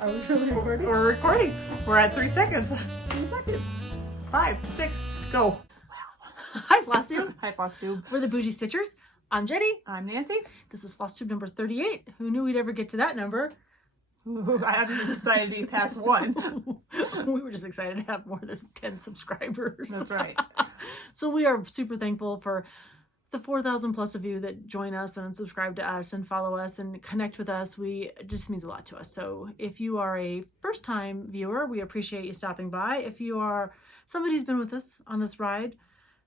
Are we really recording? We're recording. We're at 3 seconds. 2 seconds. 5, 6, go. Wow. Hi, FlossTube. Hi, FlossTube. We're the Bougie Stitchers. I'm Jenny. I'm Nancy. This is FlossTube number 38. Who knew we'd ever get to that number? Ooh, I haven't just decided to be past 1. We were just excited to have more than 10 subscribers. That's right. So we are super thankful for the 4,000 plus of you that join us and subscribe to us and follow us and connect with us. It just means a lot to us. So if you are a first time viewer, we appreciate you stopping by. If you are somebody who's been with us on this ride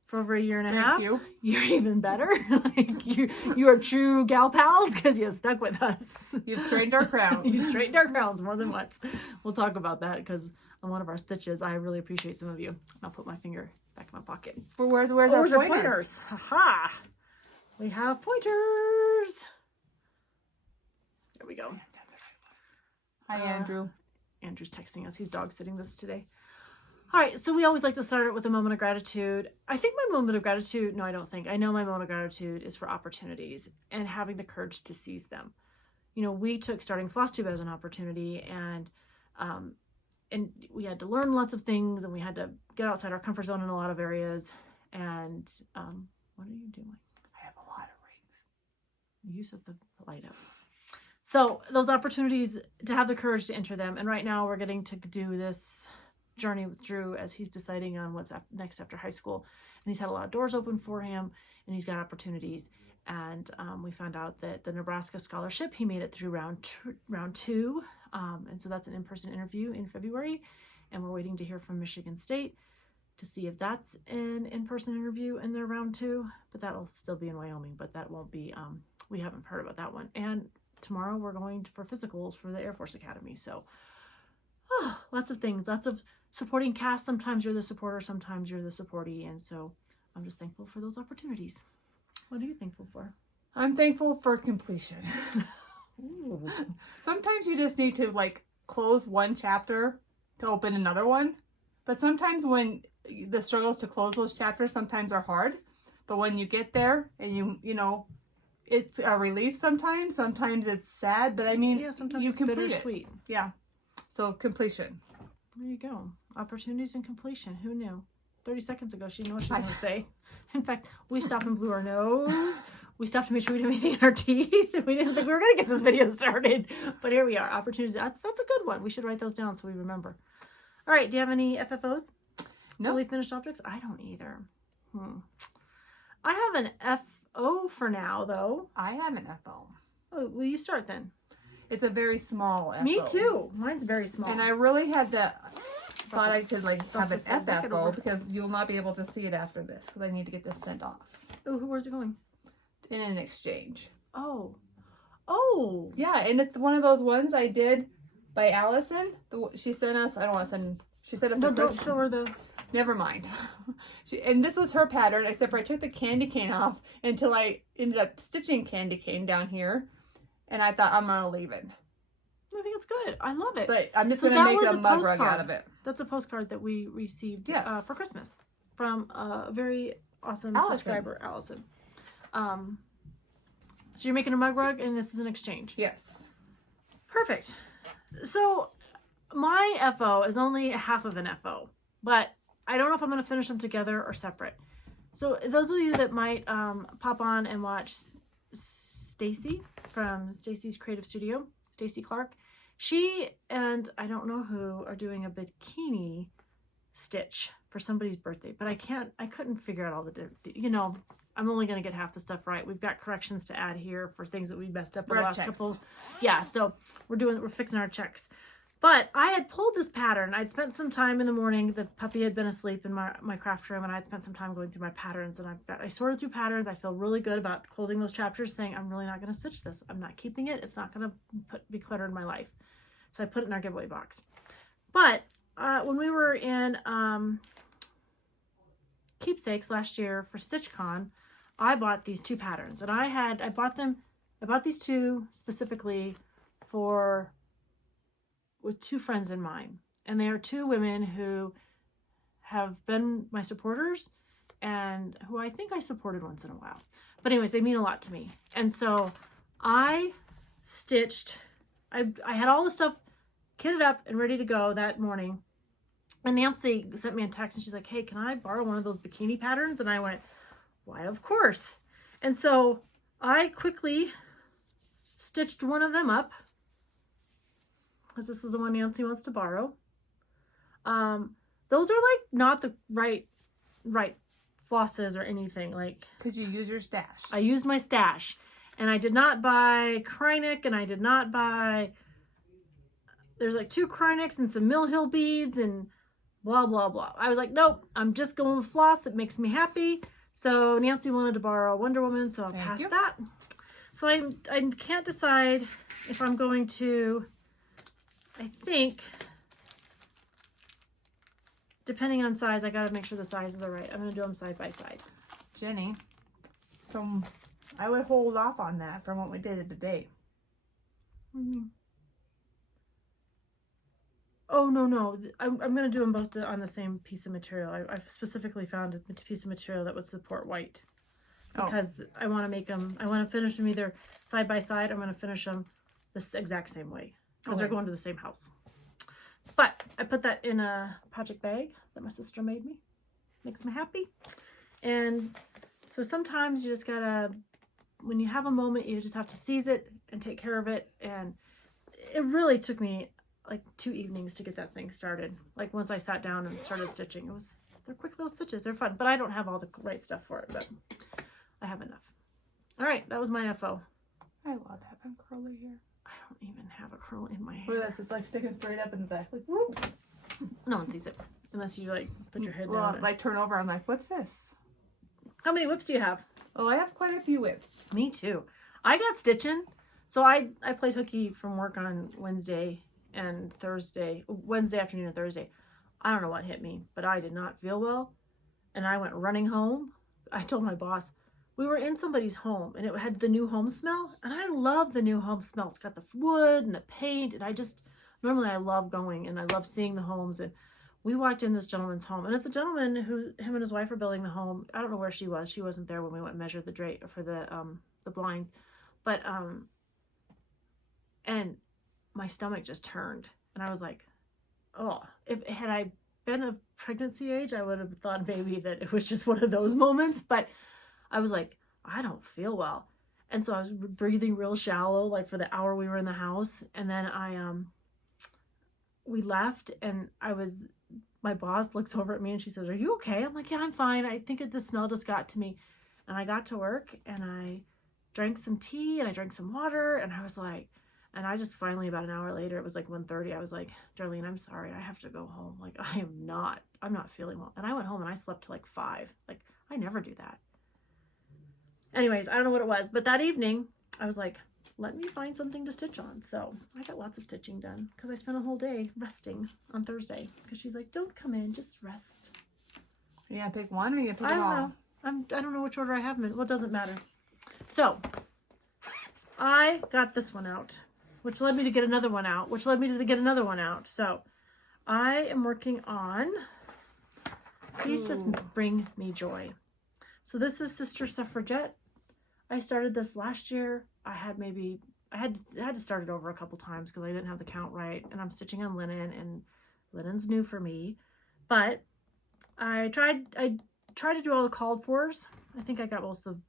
for over a year and a half, you. You're even better. Like you are true gal pals because you stuck with us. You've straightened our crowns. You straightened our crowns more than once. We'll talk about that because on one of our stitches, I really appreciate some of you. I'll put my finger back in my pocket. Where's our pointers? Haha. We have pointers. There we go. Hi, Andrew. Andrew's texting us. He's dog sitting this today. All right, so we always like to start it with a moment of gratitude. I think my moment of gratitude, no, I don't think. I know my moment of gratitude is for opportunities and having the courage to seize them. You know, we took starting FlossTube as an opportunity, and we had to learn lots of things, and we had to get outside our comfort zone in a lot of areas. And what are you doing? I have a lot of rings. You set the light up. So those opportunities, to have the courage to enter them. And right now we're getting to do this journey with Drew as he's deciding on what's next after high school. And he's had a lot of doors open for him, and he's got opportunities. And we found out that the Nebraska scholarship, he made it through round two. And so that's an in-person interview in February. And we're waiting to hear from Michigan State to see if that's an in-person interview in their round 2. But that'll still be in Wyoming, but that won't be, we haven't heard about that one. And tomorrow we're going for physicals for the Air Force Academy. So lots of things, lots of supporting cast. Sometimes you're the supporter, sometimes you're the supportee. And so I'm just thankful for those opportunities. What are you thankful for? I'm thankful for completion. Ooh. Sometimes you just need to close one chapter to open another one. But sometimes when the struggles to close those chapters sometimes are hard. But when you get there and you know, it's a relief sometimes. Sometimes it's sad. But I mean, Yeah, sometimes you it's complete bittersweet. it. Yeah. So completion. There you go. Opportunities and completion. Who knew? 30 seconds ago, she knew what she was going to say. In fact, we stopped and blew our nose. We stopped to make sure we didn't have anything in our teeth. We didn't think we were going to get this video started. But here we are. Opportunities. That's a good one. We should write those down so we remember. All right. Do you have any FFOs? No. Fully finished objects? I don't either. I have an FO for now, though. I have an FO. Oh, will you start then? It's a very small FO. Me too. Mine's very small. And I really had thought I could have an just look it FFO over. because you'll not be able to see it after this because I need to get this sent off Oh, where's it going? in an exchange. Oh. Yeah, and it's one of those ones I did by Allison. She sent us. I don't want to send. She sent us. No, a don't Christmas- show her the. Never mind. And this was her pattern, except for I took the candy cane off until I ended up stitching candy cane down here, and I thought I'm gonna leave it. I think it's good. I love it. But I'm just So gonna that make was a a mug rug postcard. out of it. That's a postcard that we received Yes. for Christmas from a very awesome Allison. subscriber, Allison. So you're making a mug rug, and this is an exchange. Yes. Perfect. So my FO is only half of an FO, but I don't know if I'm going to finish them together or separate. So those of you that might pop on and watch Stacy from Stacy's Creative Studio, Stacy Clark, she and I don't know who are doing a bikini stitch for somebody's birthday, but I couldn't figure out all the, I'm only going to get half the stuff right. We've got corrections to add here for things that we messed up in the last couple. Yeah, so we're fixing our checks. But I had pulled this pattern. I'd spent some time in the morning. The puppy had been asleep in my craft room, and I'd spent some time going through my patterns. And I sorted through patterns. I feel really good about closing those chapters, saying I'm really not going to stitch this. I'm not keeping it. It's not going to be cluttered in my life. So I put it in our giveaway box. But when we were in Keepsakes last year for StitchCon, I bought these 2 patterns, and I bought these 2 specifically with 2 friends in mind. And they are 2 women who have been my supporters and who I think I supported once in a while. But anyways, they mean a lot to me. And so I stitched, I had all the stuff kitted up and ready to go that morning. And Nancy sent me a text and she's like, hey, can I borrow one of those bikini patterns? And I went, why, of course. And so I quickly stitched one of them up, because this is the one Nancy wants to borrow. Those are like not the right flosses or anything. Like, Could you use your stash? I used my stash, and I did not buy Krynic, and I did not buy, there's like 2 Krynics and some Mill Hill beads and blah, blah, blah. I was like, nope, I'm just going with floss. It makes me happy. So Nancy wanted to borrow Wonder Woman, so I'll pass that. So I can't decide if I'm going to, I think, depending on size, I got to make sure the sizes are right. I'm going to do them side by side. Jenny, I would hold off on that from what we did today. Mm-hmm. Oh, no. I'm going to do them both on the same piece of material. I've specifically found a piece of material that would support white. Because I want to make them, I want to finish them either side by side. I'm going to finish them the exact same way. Because they're going to the same house. But I put that in a project bag that my sister made me. Makes me happy. And so sometimes you just got to, when you have a moment, you just have to seize it and take care of it. And it really took me like 2 evenings to get that thing started. Like once I sat down and started stitching, they're quick little stitches. They're fun, but I don't have all the right stuff for it, but I have enough. All right, that was my FO. I love having curly hair. I don't even have a curl in my hair. Look at this, it's like sticking straight up in the back. Like, no one sees it unless you like put your head down. Well, like turn over, I'm like, what's this? How many whips do you have? Oh, I have quite a few whips. Me too. I got stitching. So I played hooky from work on Wednesday and Thursday, Wednesday afternoon and Thursday. I don't know what hit me, but I did not feel well. And I went running home. I told my boss, we were in somebody's home and it had the new home smell. And I love the new home smell. It's got the wood and the paint. And normally I love going and I love seeing the homes. And we walked in this gentleman's home, and it's a gentleman who, him and his wife are building the home. I don't know where she was. She wasn't there when we went and measured the drape for the blinds. But, and my stomach just turned and I was like, oh, had I been of pregnancy age, I would have thought maybe that it was just one of those moments, but I was like, I don't feel well. And so I was breathing real shallow, like for the hour we were in the house. And then we left and my boss looks over at me and she says, are you okay? I'm like, yeah, I'm fine. I think the smell just got to me. And I got to work and I drank some tea and I drank some water and I was like, and I just finally, about an hour later, it was like 1:30. I was like, Darlene, I'm sorry. I have to go home. Like, I'm not feeling well. And I went home and I slept till like 5. Like, I never do that. Anyways, I don't know what it was. But that evening, I was like, let me find something to stitch on. So I got lots of stitching done because I spent a whole day resting on Thursday. Because she's like, don't come in, just rest. Are you going to pick one or are you going to pick them all? I don't know which order I have them in. Well, it doesn't matter. So I got this one out, which led me to get another one out, which led me to get another one out. So I am working on, these just bring me joy. So this is Sister Suffragette. I started this last year. I had to start it over a couple times because I didn't have the count right. And I'm stitching on linen and linen's new for me. But I tried to do all the called fors. I think I got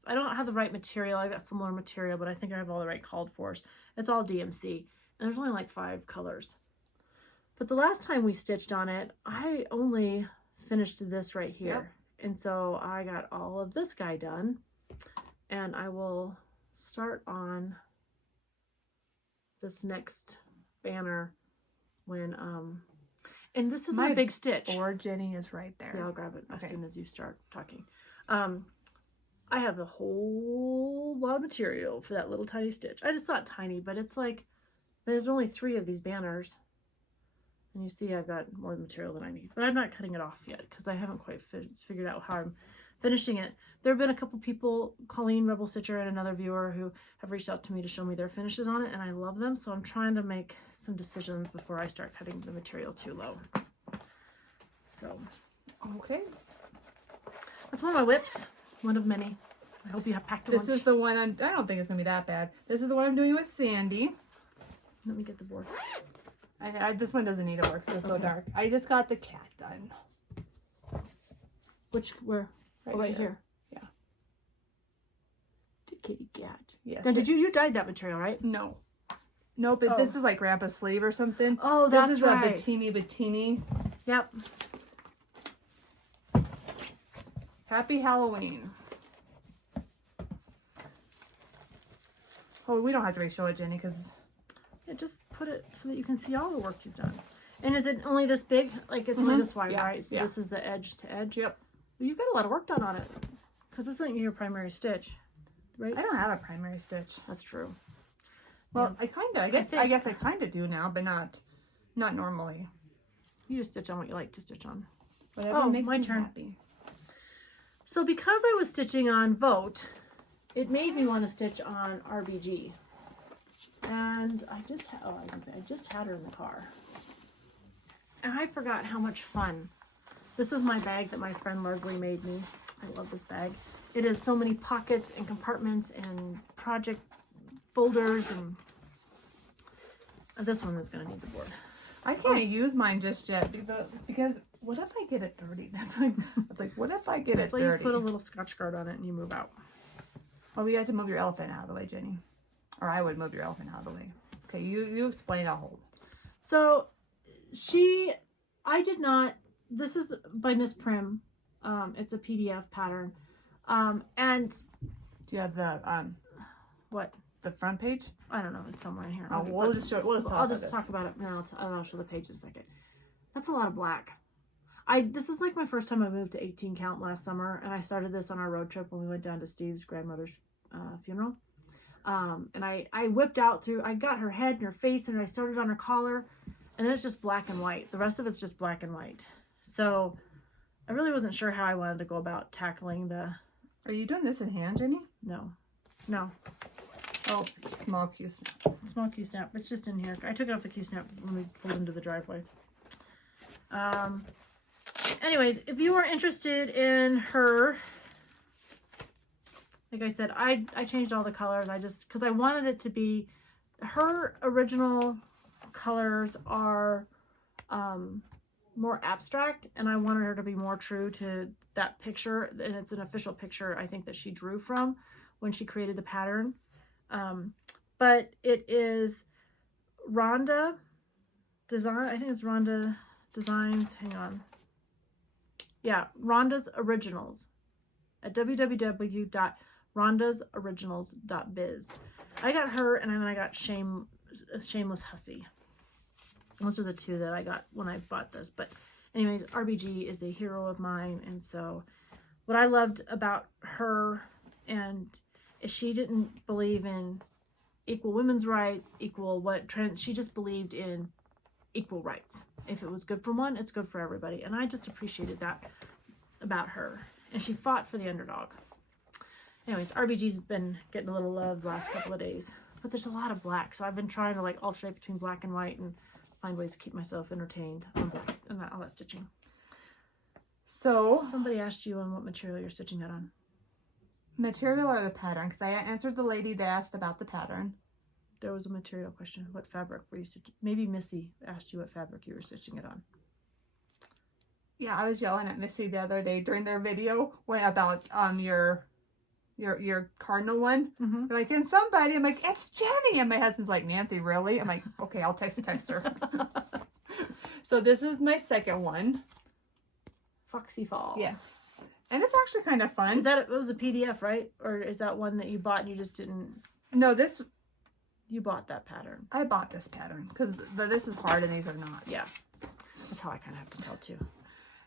I don't have the right material. I got similar material, but I think I have all the right called fors. It's all DMC. And there's only like 5 colors. But the last time we stitched on it, I only finished this right here. Yep. And so I got all of this guy done. And I will start on this next banner when, and this is my big stitch. Or Jenny is right there. Yeah, I'll grab it as soon as you start talking. I have a whole lot of material for that little tiny stitch. It's not tiny, but it's like, there's only 3 of these banners. And you see I've got more material than I need. But I'm not cutting it off yet because I haven't quite figured out how I'm finishing it. There have been a couple people, Colleen, Rebel Stitcher, and another viewer who have reached out to me to show me their finishes on it, and I love them. So I'm trying to make some decisions before I start cutting the material too low. So, okay. That's one of my whips. One of many. I hope you have packed a lunch. This is the one I don't think it's going to be that bad. This is the one I'm doing with Sandi. Let me get the board. This one doesn't need to work because it's so Okay. dark. I just got the cat done. Where? Right here. Yeah. The kitty cat. Yes. Now, you dyed that material, right? No. No, but this is like Grandpa's sleeve or something. Oh, that's This is right. a Bettini. Yep. Happy Halloween. Oh, we don't have to re-show it, Jenny, because... Yeah, just put it so that you can see all the work you've done. And is it only this big? Like, it's only this wide, Yeah, right? So yeah. this is the edge to edge? Yep. Well, you've got a lot of work done on it. Because this isn't your primary stitch, right? I don't have a primary stitch. That's true. Well, I kind of. think- I guess I kind of do now, but not normally. You just stitch on what you like to stitch on. Whatever Oh, makes my me turn. happy. So because I was stitching on Vote, it made me want to stitch on RBG. And I just had her in the car. And I forgot how much fun. This is my bag that my friend Leslie made me. I love this bag. It has so many pockets and compartments and project folders, and this one is going to need the board. I can't use mine just yet because what if I get it dirty? That's like what if I get it So you dirty? put a little Scotch guard on it and you move out. Oh, we have to move your elephant out of the way, Jenny. Or I would move your elephant out of the way. Okay, you explain. I'll hold. So I did not, this is by Miss Prim. It's a PDF pattern. And Do you have the what? the front page? I don't know. It's somewhere in here. Oh, we'll just talk I'll about just this. talk about it, and I'll show the page in a second. That's a lot of black. This is like my first time I moved to 18 count last summer, and I started this on our road trip when we went down to Steve's grandmother's funeral. And I whipped out through, I got her head and her face, and I started on her collar, and then it's just black and white. The rest of it's just black and white. So I really wasn't sure how I wanted to go about tackling the, Are you doing this in hand, Jenny? no. Oh, small Q snap. Small Q-snap. It's just in here. I took it off the Q-snap when we pulled into the driveway. Anyways, if you are interested in her, like I said, I changed all the colors. Because I wanted it to be, her original colors are more abstract, and I wanted her to be more true to that picture. And it's an official picture, I think, that she drew from when she created the pattern. But it is Rhonda Design. I think it's Rhonda Designs. Hang on. Yeah, Rhonda's Originals at www.rhondasoriginals.biz. I got her, and then I got Shameless Hussy. Those are the two that I got when I bought this. But anyways, RBG is a hero of mine, and so what I loved about her is she didn't believe in equal women's rights, she just believed in equal rights. If it was good for one, it's good for everybody. And I just appreciated that about her. And she fought for the underdog. Anyways, RBG's been getting a little love the last couple of days. But there's a lot of black, so I've been trying to like alternate between black and white and find ways to keep myself entertained on black and all that stitching. So, Somebody asked you on what material you're stitching that on. material or the pattern? Because I answered the lady that asked about the pattern. There was a material question. What fabric were you stitching? Maybe Missy asked you what fabric you were stitching it on. Yeah, I was yelling at Missy the other day during their video about your cardinal one. Mm-hmm. They're like, and somebody, I'm like, it's Jenny. And my husband's like, Nancy, really? I'm like, okay, I'll text her. So this is my second one. Foxy Fall. Yes. And it's actually kind of fun. It was a PDF, right? Or is that one that you bought and you just didn't? No, You bought that pattern. I bought this pattern because this is hard and these are not. Yeah. That's how I kind of have to tell too.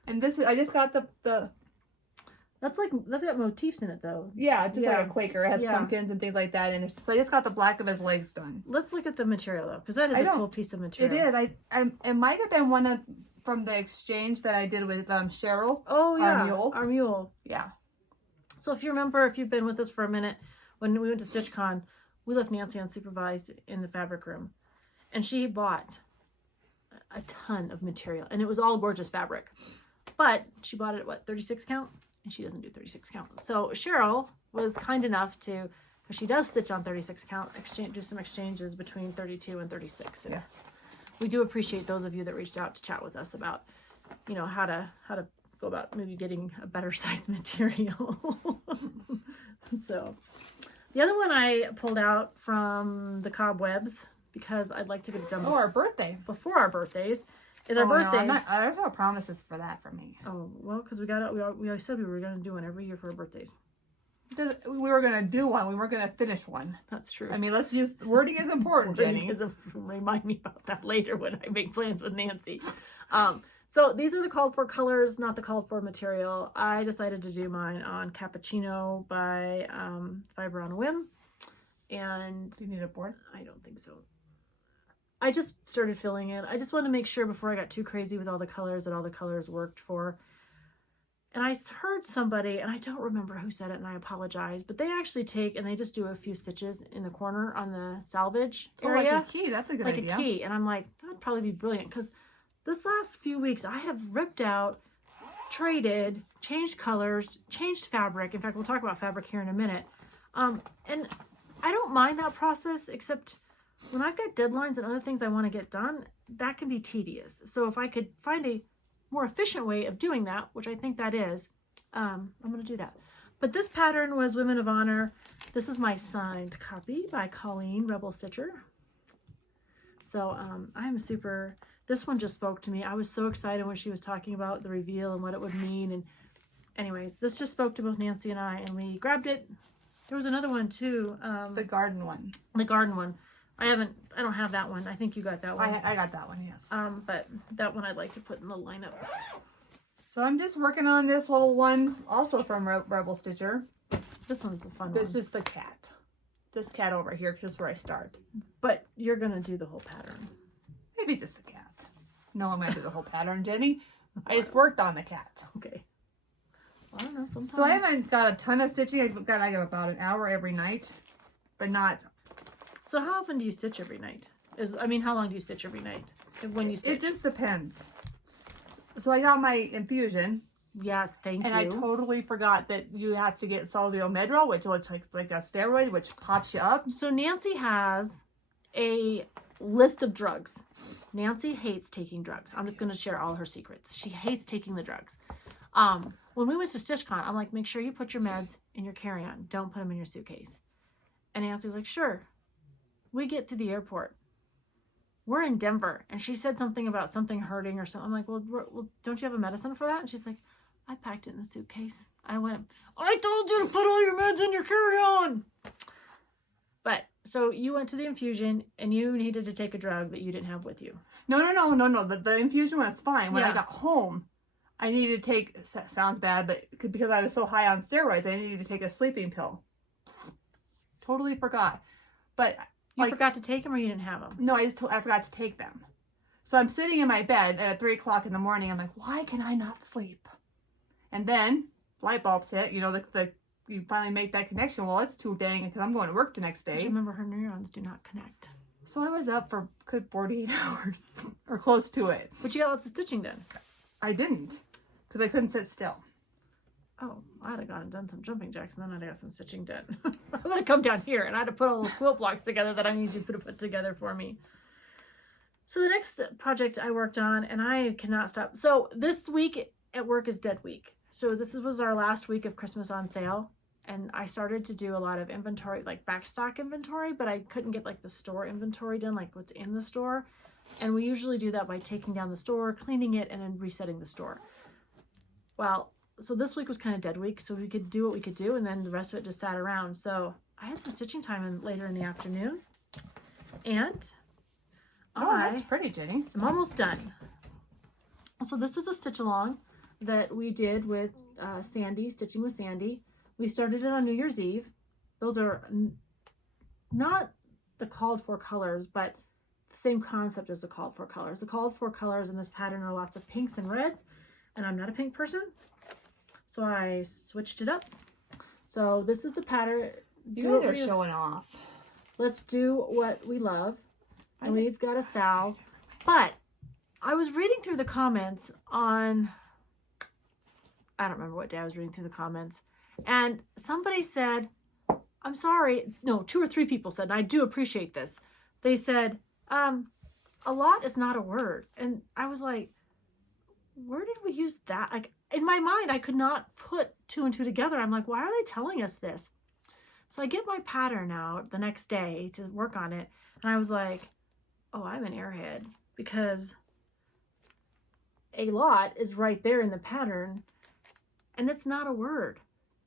And I just got the That's got motifs in it though. yeah, just Yeah. like a Quaker. It has Yeah. pumpkins and things like that. And so I just got the black of his legs done. Let's look at the material though, because that is a cool piece of It material. is. It might have been one from the exchange that I did with Cheryl. Oh yeah, Our mule. Our mule. Yeah. So if you remember, if you've been with us for a minute, when we went to StitchCon, we left Nancy unsupervised in the fabric room, and she bought a ton of material, and it was all gorgeous fabric. But she bought it at what, 36 count? And she doesn't do 36 count. So Cheryl was kind enough to, because she does stitch on 36 count, do some exchanges between 32 and 36. And Yes. we do appreciate those of you that reached out to chat with us about, you know, how to go about maybe getting a better size material. So the other one I pulled out from the cobwebs because I'd like to get it done our birthday. before our birthdays is our birthday. No, there's no promises for that for me. Oh, well, because we always said we were going to do one every year for our birthdays. We were going to do one. We weren't going to finish one. That's true. I mean, let's use, wording is important, Jenny. Remind me about that later when I make plans with Nancy. So these are the called for colors, not the called for material. I decided to do mine on Cappuccino by Fiber on a Whim. And Do you need a board? I don't think so. I just started filling it. I just wanted to make sure before I got too crazy with all the colors that all the colors worked for. And I heard somebody, and I don't remember who said it, and I apologize, but they actually take and they just do a few stitches in the corner on the salvage area. Like a key. That's a good idea. Like a key. And I'm like, that would probably be brilliant because this last few weeks I have ripped out, traded, changed colors, changed fabric. In fact, we'll talk about fabric here in a minute. And I don't mind that process, except when I've got deadlines and other things I want to get done, that can be tedious. So if I could find a more efficient way of doing that, which I think that is, I'm going to do that. But this pattern was Women of Honor. This is my signed copy by Colleen, Rebel Stitcher. So I'm super, this one just spoke to me. I was so excited when she was talking about the reveal and what it would mean. And anyways, this just spoke to both Nancy and I, and we grabbed it. There was another one too. The garden one. The garden one. I don't have that one. I think you got that one. I got that one, yes. But that one I'd like to put in the lineup. So I'm just working on this little one, also from Rebel Stitcher. This one's a fun one. This is the cat. This cat over here, because is where I start. But you're going to do the whole pattern. Maybe just the cat. No, I'm going to do the whole pattern, Jenny. I just worked on the cat. Okay. Well, I don't know, sometimes. So I haven't got a ton of stitching. I've got about an hour every night, but not. So how often do you stitch every night? How long do you stitch every night when you stitch? It just depends. So I got my infusion. Yes, thank you. And I totally forgot that you have to get Solvio Medrol, which looks like a steroid, which pops you up. So Nancy has a list of drugs. Nancy hates taking drugs. I'm just going to share all her secrets. She hates taking the drugs. When we went to StitchCon, I'm like, make sure you put your meds in your carry-on. Don't put them in your suitcase. And Nancy was like, sure. We get to the airport. We're in Denver. And she said something about something hurting or something. I'm like, well, don't you have a medicine for that? And she's like, I packed it in the suitcase. I went, I told you to put all your meds in your carry-on. But, so you went to the infusion and you needed to take a drug that you didn't have with you. No. The infusion was fine. When I got home, I needed to take, sounds bad, but because I was so high on steroids, I needed to take a sleeping pill. Totally forgot. But you forgot to take them or you didn't have them? No, I forgot to take them. So I'm sitting in my bed at 3 o'clock in the morning. I'm like, why can I not sleep? And then light bulbs hit. You know, you finally make that connection. Well, it's too dang because I'm going to work the next day. Just remember, her neurons do not connect. So I was up for good 48 hours or close to it. But you got lots of stitching done. I didn't because I couldn't sit still. Oh, I'd have gone and done some jumping jacks and then I'd have got some stitching done. I would have come down here and I'd have put all those quilt blocks together that I need you to put together for me. So the next project I worked on, and I cannot stop. So this week at work is dead week. So this was our last week of Christmas on sale. And I started to do a lot of inventory, like backstock inventory, but I couldn't get like the store inventory done, like what's in the store. And we usually do that by taking down the store, cleaning it, and then resetting the store. Well, so this week was kind of dead week, so we could do what we could do, and then the rest of it just sat around. So I had some stitching time later in the afternoon, and that's pretty, Jenny. I'm almost done. So this is a stitch along that we did with Sandi, Stitching with Sandi. We started it on New Year's Eve. Those are not the called for colors, but the same concept as the called for colors. The called for colors in this pattern are lots of pinks and reds, and I'm not a pink person. So I switched it up. So this is the pattern. You guys are showing off. Let's do what we love. And we've got a SAL. But I was reading through the comments on, I don't remember what day I was reading through the comments. And somebody said, I'm sorry. No, 2 or 3 people said, and I do appreciate this. They said, a lot is not a word. And I was like, where did we use that? Like, in my mind, I could not put 2 and 2 together. I'm like, why are they telling us this? So I get my pattern out the next day to work on it. And I was like, oh, I'm an airhead, because a lot is right there in the pattern, and it's not a word.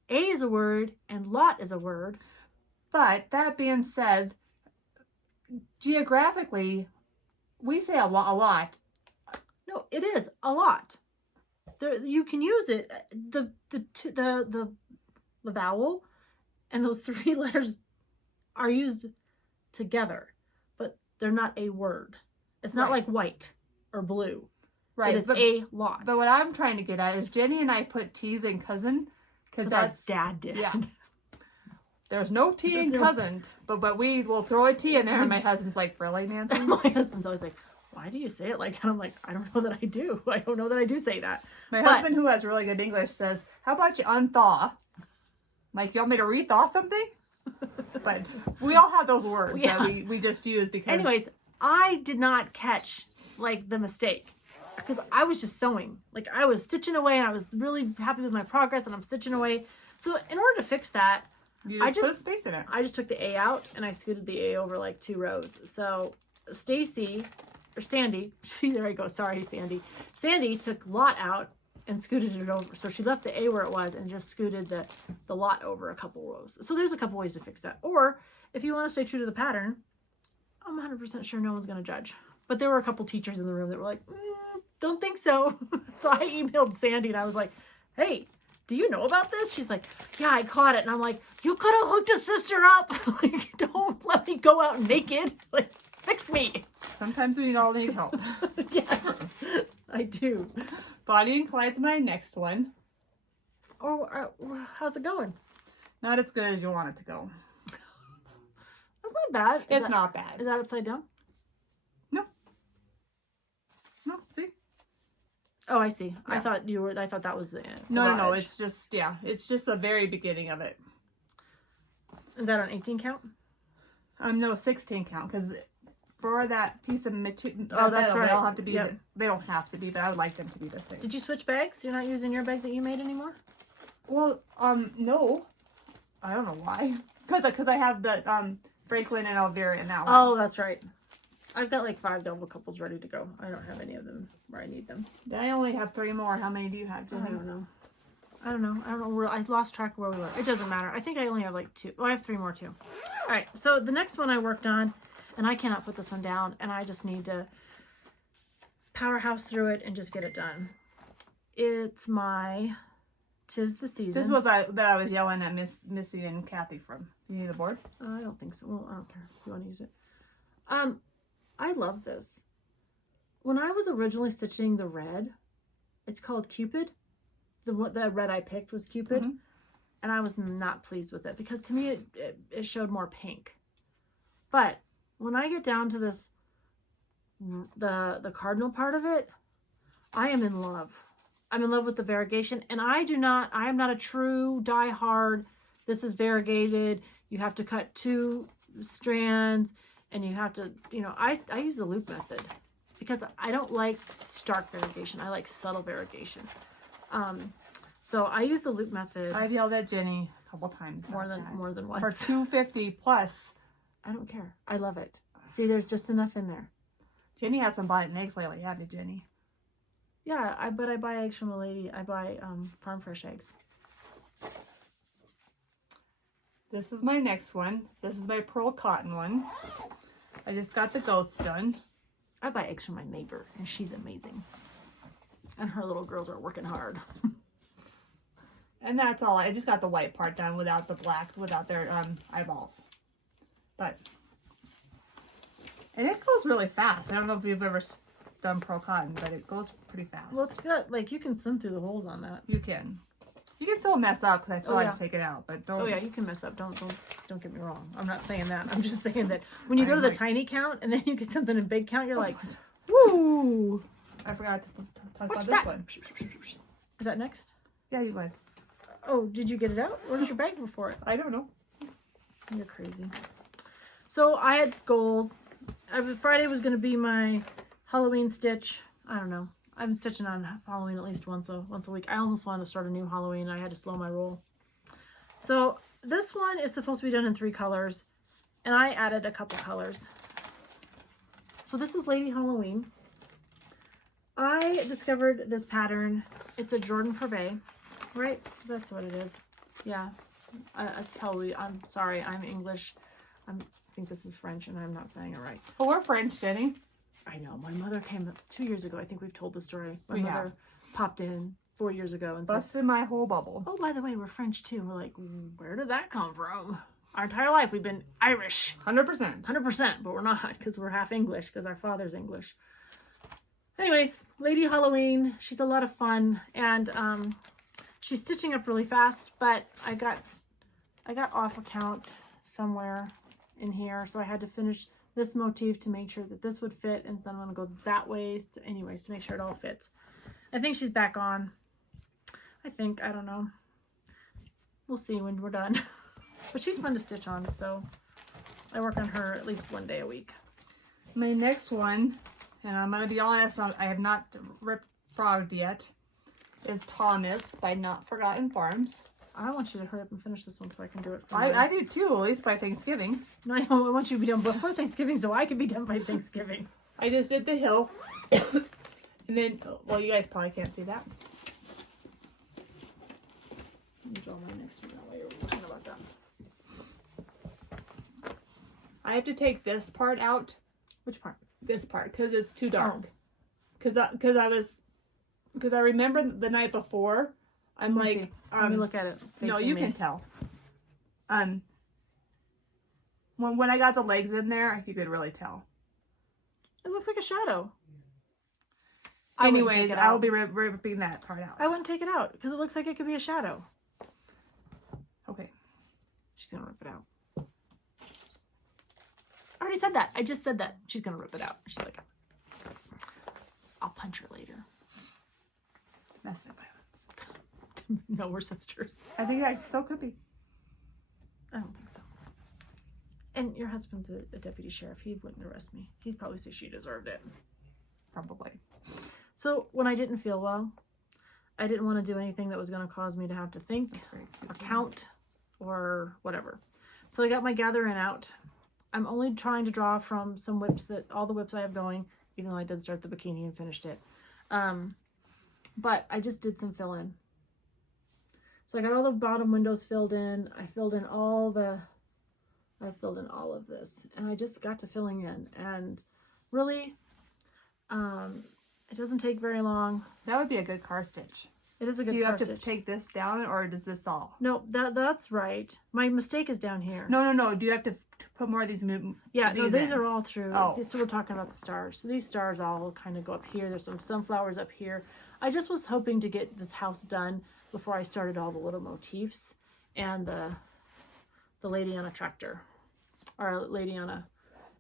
A is a word and lot is a word. But that being said, geographically, we say a lot. No, it is a lot. There, you can use it. The vowel and those 3 letters are used together, but they're not a word. It's not like white or blue. Right. It is a lot. But what I'm trying to get at is Jenny and I put T's in cousin because that's our dad did. Yeah. There's no T in cousin, but we will throw a T in there, and my husband's like, really, Nancy? My husband's always like, why do you say it like that? I'm like, I don't know that I do. I don't know that I do say that. My husband, who has really good English, says, how about you unthaw? Like, you want me to rethaw something? But we all have those words that we just use because... Anyways, I did not catch, like, the mistake. Because I was just sewing. Like, I was stitching away, and I was really happy with my progress, and I'm stitching away. So, in order to fix that, I just put space in it. I just took the A out, and I scooted the A over, like, 2 rows. So, Sandi, see, there I go. Sorry, Sandi. Sandi took lot out and scooted it over. So, she left the A where it was and just scooted the lot over a couple rows. So, there's a couple ways to fix that. Or, if you want to stay true to the pattern, I'm 100% sure no one's going to judge. But there were a couple teachers in the room that were like, don't think so. So I emailed Sandi and I was like, hey, do you know about this? She's like, yeah, I caught it. And I'm like, you could have hooked a sister up. Like, don't let me go out naked. Like, fix me. Sometimes we all need help. Yes, I do. Bonnie and Clyde's my next one. Or how's it going? Not as good as you want it to go. That's not bad. It's not bad. Is that upside down? No, see? Oh, I see. Yeah. I thought that was No. It's just, it's just the very beginning of it. Is that on 18 count? No, 16 count, because for that piece of material, that's right. They all have to be. They don't have to be, but I would like them to be the same. Did you switch bags? You're not using your bag that you made anymore? Well, no. I don't know why. Because I have the Franklin and Elvira in that one. Oh, that's right. I've got like 5 double couples ready to go. I don't have any of them where I need them. I only have 3 more. How many do you have, Jenny? I don't know. I lost track of where we were. It doesn't matter. I think I only have like 2. Oh, I have 3 more too. All right. So the next one I worked on, and I cannot put this one down, and I just need to powerhouse through it and just get it done. It's my 'Tis the Season. This was that I was yelling at Missy and Kathy from. You need the board? I don't think so. Well, I don't care if you want to use it. I love this. When I was originally stitching the red, it's called Cupid. The red I picked was Cupid. Mm-hmm. And I was not pleased with it because to me it showed more pink. But when I get down to this, the cardinal part of it, I am in love. I'm in love with the variegation, and I am not a true die-hard, this is variegated, you have to cut 2 strands, and you have to, I use the loop method because I don't like stark variegation. I like subtle variegation. So I use the loop method. I've yelled at Jenny a couple times. More than once. For $2.50 plus. I don't care. I love it. See, there's just enough in there. Jenny hasn't bought eggs lately, have you, Jenny? Yeah, but I buy eggs from a lady. I buy farm fresh eggs. This is my next one. This is my pearl cotton one. I just got the ghost done. I buy eggs from my neighbor, and she's amazing. And her little girls are working hard. And that's all. I just got the white part done without the black, without their eyeballs. And it goes really fast. I don't know if you've ever done pearl cotton, but it goes pretty fast. Well, it's good. Like, you can swim through the holes on that. You can. You can still mess up because I still have to take it out, but don't. Oh yeah, you can mess up. Don't get me wrong. I'm not saying that. I'm just saying that when you go to the tiny count and then you get something in big count, you're like, woo! I forgot to talk about that? This one. Is that next? Yeah, you would. Oh, did you get it out? Where's your bag before it? I don't know. You're crazy. So I had goals Friday was going to be my Halloween stitch. I don't know. I'm stitching on Halloween at least once a week. I almost wanted to start a new Halloween. I had to slow my roll. So this one is supposed to be done in 3 colors, and I added a couple colors. So this is Lady Halloween. I discovered this pattern. It's a Jordan Privé, right? That's what it is. Yeah, it's probably, I'm sorry, I'm English. I think this is French and I'm not saying it right. Well, we're French, Jenny. I know. My mother came 2 years ago. I think we've told the story. My mother popped in 4 years ago and busted my whole bubble. Oh, by the way, we're French too. We're like, where did that come from? Our entire life we've been Irish. 100%. 100%, but we're not because we're half English because our father's English. Anyways, Lady Halloween, she's a lot of fun, and she's stitching up really fast, but I got off a count somewhere in here, so I had to finish this motif to make sure that this would fit, and then I'm going to go that way, anyways, to make sure it all fits. I think she's back on. I don't know. We'll see when we're done. But she's fun to stitch on, so I work on her at least 1 day a week. My next one, and I'm going to be honest, I have not frogged yet, is Thomas by Not Forgotten Farms. I want you to hurry up and finish this one so I can do it. I do too, at least by Thanksgiving. No, I want you to be done before Thanksgiving so I can be done by Thanksgiving. I just did the hill. And then, well, you guys probably can't see that. Let me draw my next one while you're talking about that. I have to take this part out. Which part? This part, because it's too dark. Because I remember the night before, I'm like, let me look at it. No, you can tell. When I got the legs in there, you could really tell. It looks like a shadow. Anyways, I'll be ripping that part out. I wouldn't take it out because it looks like it could be a shadow. Okay. She's gonna rip it out. I already said that. I just said that. She's gonna rip it out. She's like, I'll punch her later. Domestic violence. No, we're sisters. I think that still could be. I don't think so. And your husband's a deputy sheriff. He wouldn't arrest me. He'd probably say she deserved it. Probably. So when I didn't feel well, I didn't want to do anything that was going to cause me to have to think or count or whatever. So I got my gathering out. I'm only trying to draw from some WIPS, all the WIPS I have going, even though I did start the bikini and finished it. But I just did some fill in. So I got all the bottom windows filled in. I filled in all of this, and I just got to filling in, and really, it doesn't take very long. That would be a good car stitch. It is a good car stitch. Do you have to take this down, or does this all? No, that's right. My mistake is down here. No. Do you have to put more of these? Yeah, no, these are all through. Oh. So we're talking about the stars. So these stars all kind of go up here. There's some sunflowers up here. I just was hoping to get this house done before I started all the little motifs and the lady on a tractor, or a lady on a,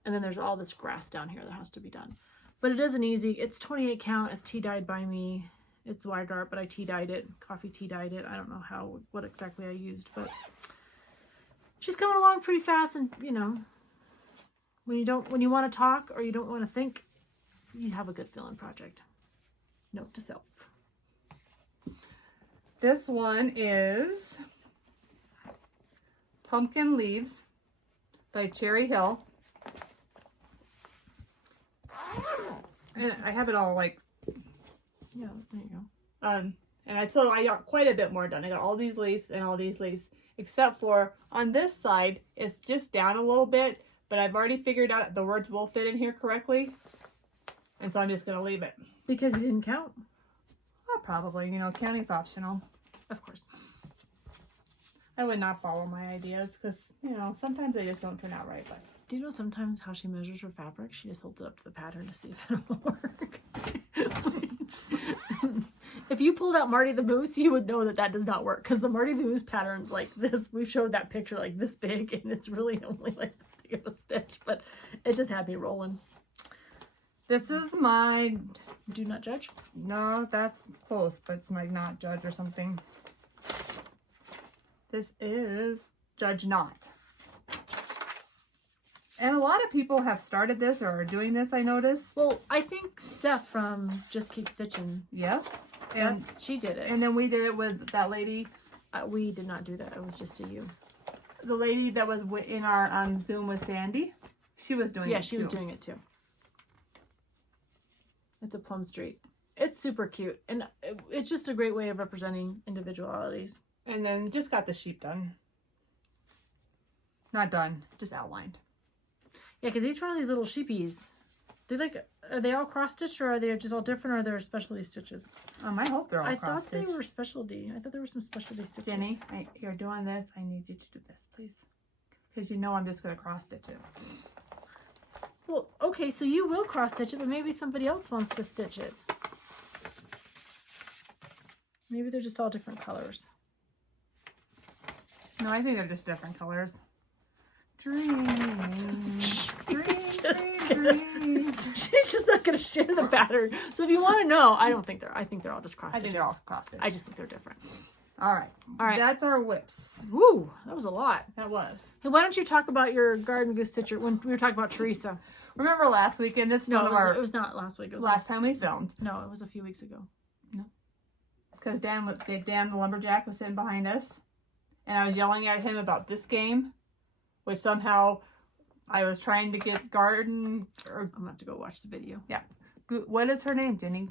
and then there's all this grass down here that has to be done. But it isn't easy. It's 28 count. It's tea dyed by me. It's wide art, but I tea dyed it. Coffee tea dyed it. I don't know what exactly I used, but she's coming along pretty fast. And you know, when you want to talk or you don't want to think, you have a good fill-in project. Note to self. This one is Pumpkin Leaves by Cherry Hill. And I have it all like, yeah, there you go. And I got quite a bit more done. I got all these leaves and all these leaves, except for on this side, it's just down a little bit, but I've already figured out the words will fit in here correctly. And so I'm just going to leave it. Because you didn't count? Oh, probably, counting's optional. Of course. I would not follow my ideas because, sometimes they just don't turn out right. But do you know sometimes how she measures her fabric? She just holds it up to the pattern to see if it'll work. If you pulled out Marty the Moose, you would know that does not work because the Marty the Moose pattern's like this. We showed that picture like this big and it's really only like this big of a stitch, but it just had me rolling. This is my... Do not judge? No, that's close, but it's like not judge or something. This is Judge Not. And a lot of people have started this or are doing this, I noticed. Well, I think Steph from Just Keep Stitching. Yes. And She did it. And then we did it with that lady. We did not do that. It was just a you. The lady that was in our Zoom with Sandi. She was doing it too. Yeah, she was doing it too. It's a plum street. It's super cute. And it's just a great way of representing individualities. And then just got the sheep done. Not done, just outlined. Yeah, because each one of these little sheepies, are they all cross-stitched or are they just all different or are there specialty stitches? I hope they're all I cross-stitched. thought they were specialty. I thought there were some specialty stitches. Jenny, you're doing this. I need you to do this, please. Because you know I'm just going to cross-stitch it. Well, okay, so you will cross-stitch it, but maybe somebody else wants to stitch it. Maybe they're just all different colors. No, I think they're just different colors. Dream. She's just not going to share the pattern. So if you want to know, I think they're all just cross-stitched. I think they're all cross-stitched. I just think they're different. All right. That's our WIPS. Woo, that was a lot. That was. Hey, why don't you talk about your garden goose stitcher when we were talking about Theresa? Remember last weekend? This is one of our... it was not last week. It was last time we filmed. No, it was a few weeks ago. No. Because Dan the lumberjack was sitting behind us. And I was yelling at him about this game. Which somehow I was trying to get garden... I'm going to have to go watch the video. Yeah. What is her name, Jenny?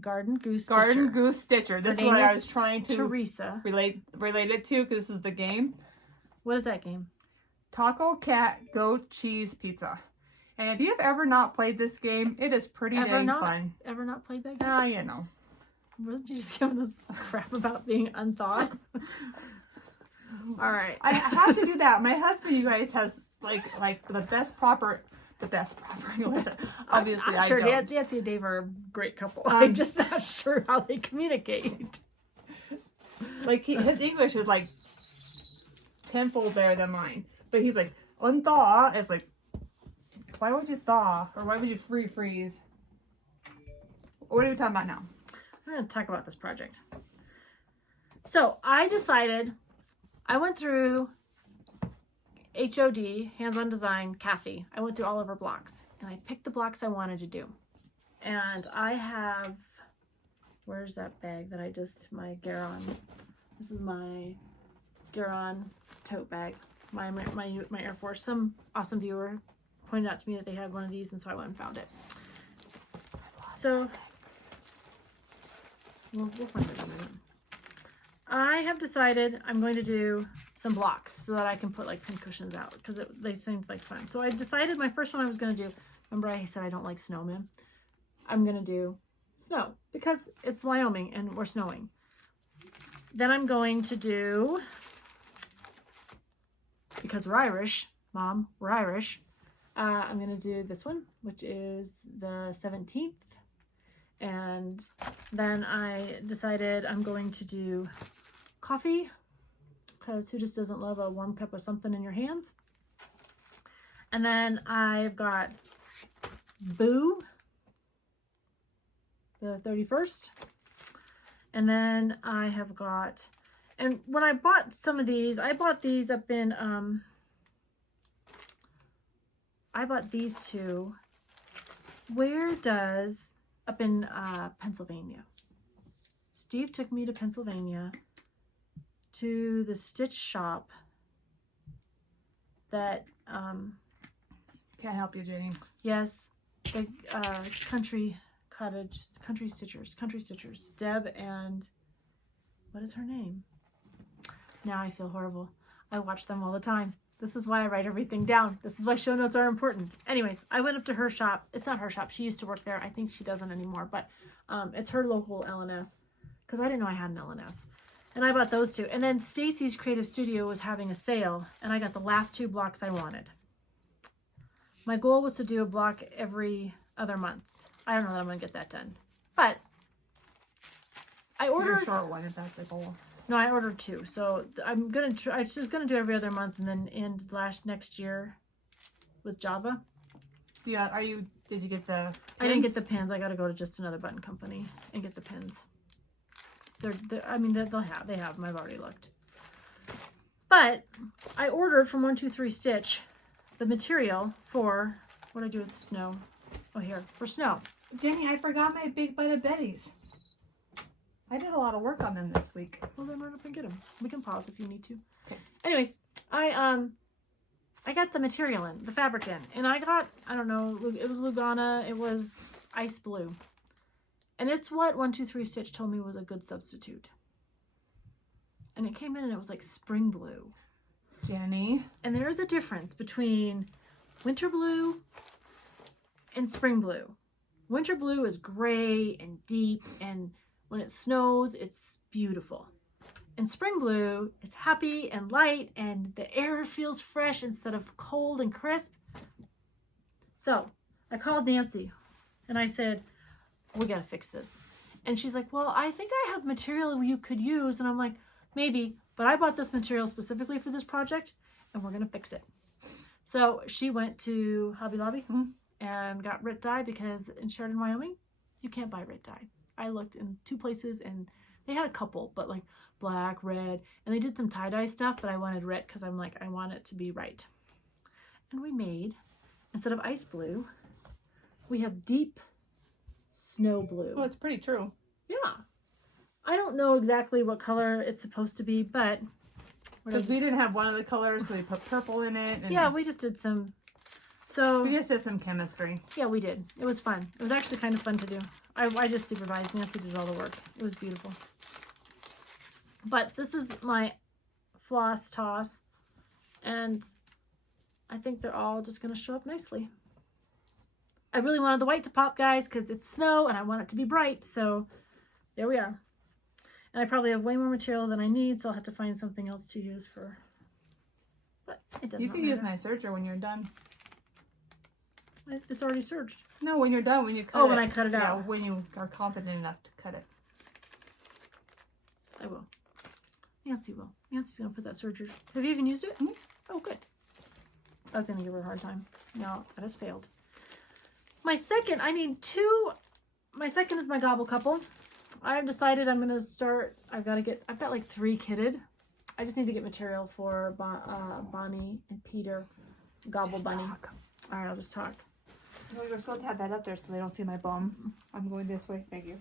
Garden Goose Stitcher. Garden Goose Stitcher. This is what I was trying to Theresa. relate it to because this is the game. What is that game? Taco Cat Goat Cheese Pizza. And if you've ever not played this game, it is pretty dang fun. Ever not played that game? You know. Wasn't you just giving us crap about being unthought? All right. I have to do that. My husband, you guys, has like the best proper English. Obviously, I'm sure I don't. Nancy and Dave are a great couple. I'm just not sure how they communicate. Like his English is like tenfold better than mine. But he's like, unthaw. It's like, why would you thaw? Or why would you freeze? What are we talking about now? I'm going to talk about this project. So I decided, I went through HOD, Hands-On Design, Kathy. I went through all of her blocks and I picked the blocks I wanted to do. And I have, where's that bag that my Garon, this is my Garon tote bag, my Air Force. Some awesome viewer pointed out to me that they had one of these and so I went and found it. So, we'll find it in a minute. I have decided I'm going to do some blocks so that I can put like pin cushions out because they seemed like fun. So I decided my first one I was going to do, remember I said I don't like snowmen? I'm going to do snow because it's Wyoming and we're snowing. Then I'm going to do, because we're Irish, Mom, we're Irish, I'm going to do this one, which is the 17th. And then I decided I'm going to do coffee, because who just doesn't love a warm cup of something in your hands? And then I've got Boo, the 31st. And then I have got, and when I bought some of these, I bought these up in, I bought these two. Up in Pennsylvania. Steve took me to Pennsylvania to the stitch shop that can't help you, Jenny. Yes, the country stitchers. Deb and what is her name? Now I feel horrible. I watch them all the time. This is why I write everything down. This is why show notes are important. Anyways, I went up to her shop. It's not her shop. She used to work there. I think she doesn't anymore, but it's her local LNS because I didn't know I had an LNS. And I bought those two. And then Stacy's Creative Studio was having a sale and I got the last two blocks I wanted. My goal was to do a block every other month. I don't know that I'm going to get that done. But I ordered a short one if that's the goal. No, I ordered two. So I'm going to try, I was just going to do every other month and then end next year with Java. Yeah, did you get the pins? I didn't get the pins. I got to go to just another button company and get the pins. They have them. I've already looked. But I ordered from 123 Stitch the material for, what do I do with snow? Oh, here, for snow. Jenny, I forgot my big butted Betties. I did a lot of work on them this week. Well, then run up and get them. We can pause if you need to. Okay. Anyways, I got the material in, the fabric in, and I got, I don't know, it was Lugana, it was ice blue. And it's what 123 Stitch told me was a good substitute. And it came in and it was like spring blue. Jenny. And there is a difference between winter blue and spring blue. Winter blue is gray and deep, and when it snows, it's beautiful. And spring blue is happy and light, and the air feels fresh instead of cold and crisp. So I called Nancy and I said, we gotta fix this. And she's like, well, I think I have material you could use. And I'm like, maybe, but I bought this material specifically for this project and we're gonna fix it. So she went to Hobby Lobby and got Rit dye, because in Sheridan, Wyoming, you can't buy Rit dye. I looked in 2 places and they had a couple, but like black, red, and they did some tie-dye stuff, but I wanted Rit because I'm like, I want it to be right. And we made, instead of ice blue, we have deep snow blue. Oh, it's pretty true. Yeah. I don't know exactly what color it's supposed to be, but Because we didn't have one of the colors, so we put purple in it. And yeah, we just did some. So we just did some chemistry. yeah, we did. It was fun. It was actually kind of fun to do. I just supervised. Nancy did all the work. It was beautiful. But this is my floss toss, and I think they're all just going to show up nicely. I really wanted the white to pop, guys, because it's snow and I want it to be bright. So there we are. And I probably have way more material than I need, so I'll have to find something else to use for. But it doesn't. You can use my serger when you're done. It's already serged. No, when you're done, when you cut it. Oh, when I cut it yeah, out. when you are confident enough to cut it. I will. Nancy will. Nancy's going to put that serger. Have you even used it? Mm-hmm. Oh, good. I was going to give her a hard time. No, that has failed. My second, I need 2. My second is my gobble couple. I've decided I'm going to start, I've got like 3 kitted. I just need to get material for Bonnie and Peter, Gobble Just Bunny. talk. All right, I'll just talk. No, you're supposed to have that up there so they don't see my bum. I'm going this way. Thank you.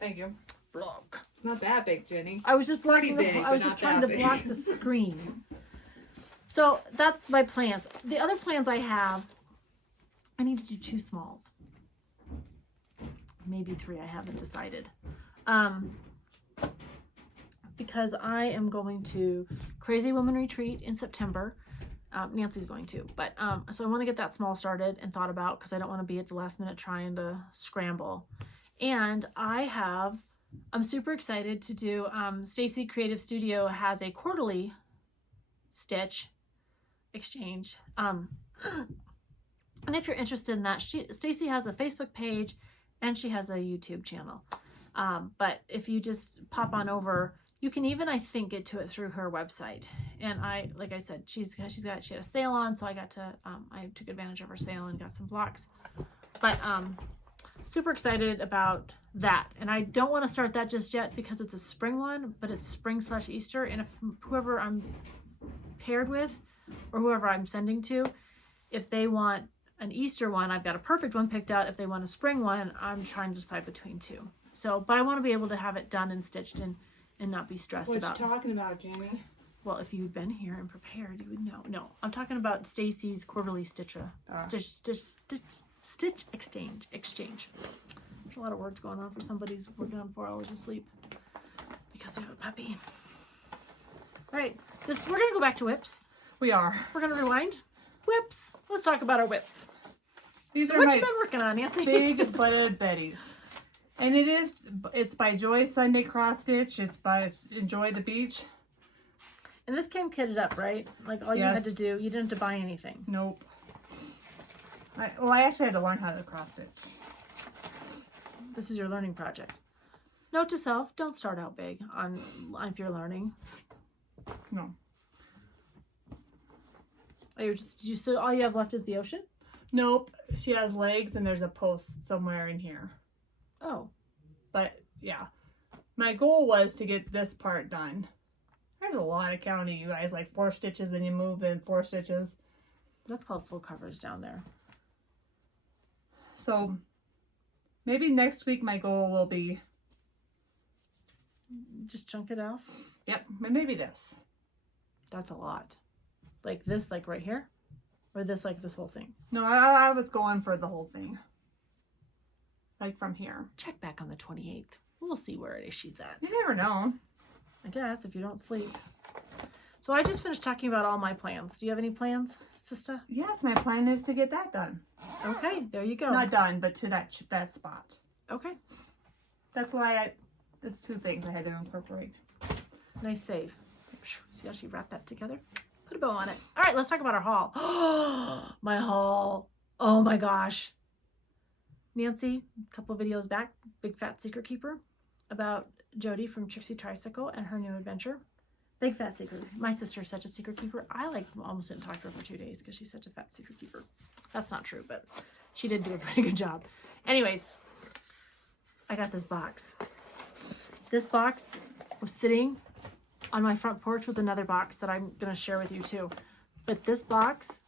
Thank you. Block. It's not that big, Jenny. I was just blocking. Pretty big, I was but just not trying that to big. block the screen. So that's my plans. The other plans I have, I need to do 2 smalls, maybe 3. I haven't decided, because I am going to Crazy Woman Retreat in September. Nancy's going to, but so I want to get that small started and thought about, because I don't want to be at the last minute trying to scramble. And I'm super excited to do, Stacy Creative Studio has a quarterly stitch exchange. And if you're interested in that, Stacy has a Facebook page and she has a YouTube channel. But if you just pop on over, you can even, I think, get to it through her website. And like I said, she had a sale on, so I got to, I took advantage of her sale and got some blocks. But super excited about that. And I don't want to start that just yet because it's a spring one, but it's spring/Easter. And if whoever I'm paired with or whoever I'm sending to, if they want an Easter one, I've got a perfect one picked out. If they want a spring one, I'm trying to decide between 2. So, but I want to be able to have it done and stitched and not be stressed about. What you talking about, Jenny? Well, if you'd been here and prepared, you would know. No, I'm talking about Stacy's quarterly stitch exchange. There's a lot of words going on for somebody who's working on 4 hours of sleep because we have a puppy. All right, we're gonna go back to WIPS. We are. We're gonna rewind. WIPS. Let's talk about our WIPS. These are What my you been working on, Nancy? big butted Betties. And it's by Joy Sunday Cross Stitch. It's by Enjoy the Beach. And this came kitted up, right? Like all you had to do, you didn't have to buy anything. Nope. I actually had to learn how to cross stitch. This is your learning project. Note to self, don't start out big on if you're learning. No. So all you have left is the ocean? Nope. She has legs and there's a post somewhere in here. Oh. But yeah. My goal was to get this part done. There's a lot of counting, you guys. Like 4 stitches, and you move in 4 stitches. That's called full coverage down there. So maybe next week my goal will be... Just chunk it off. Yep, maybe this. That's a lot. Like this, like right here? Or this, like this whole thing? No, I was going for the whole thing. Like from here. Check back on the 28th. We'll see where it is she's at. You never know. I guess, if you don't sleep. So I just finished talking about all my plans. Do you have any plans, sister? Yes, my plan is to get that done. Okay, there you go. Not done, but to that spot. Okay. That's why it's 2 things I had to incorporate. Nice save. See how she wrapped that together? Put a bow on it. All right, let's talk about our haul. My haul. Oh my gosh. Nancy, a couple videos back, Big Fat Secret Keeper, about Jody from Trixie Tricycle and her new adventure. Big fat secret. My sister is such a secret keeper. I almost didn't talk to her for 2 days because she's such a fat secret keeper. That's not true, but she did do a pretty good job. Anyways, I got this box. This box was sitting on my front porch with another box that I'm going to share with you too. But this box,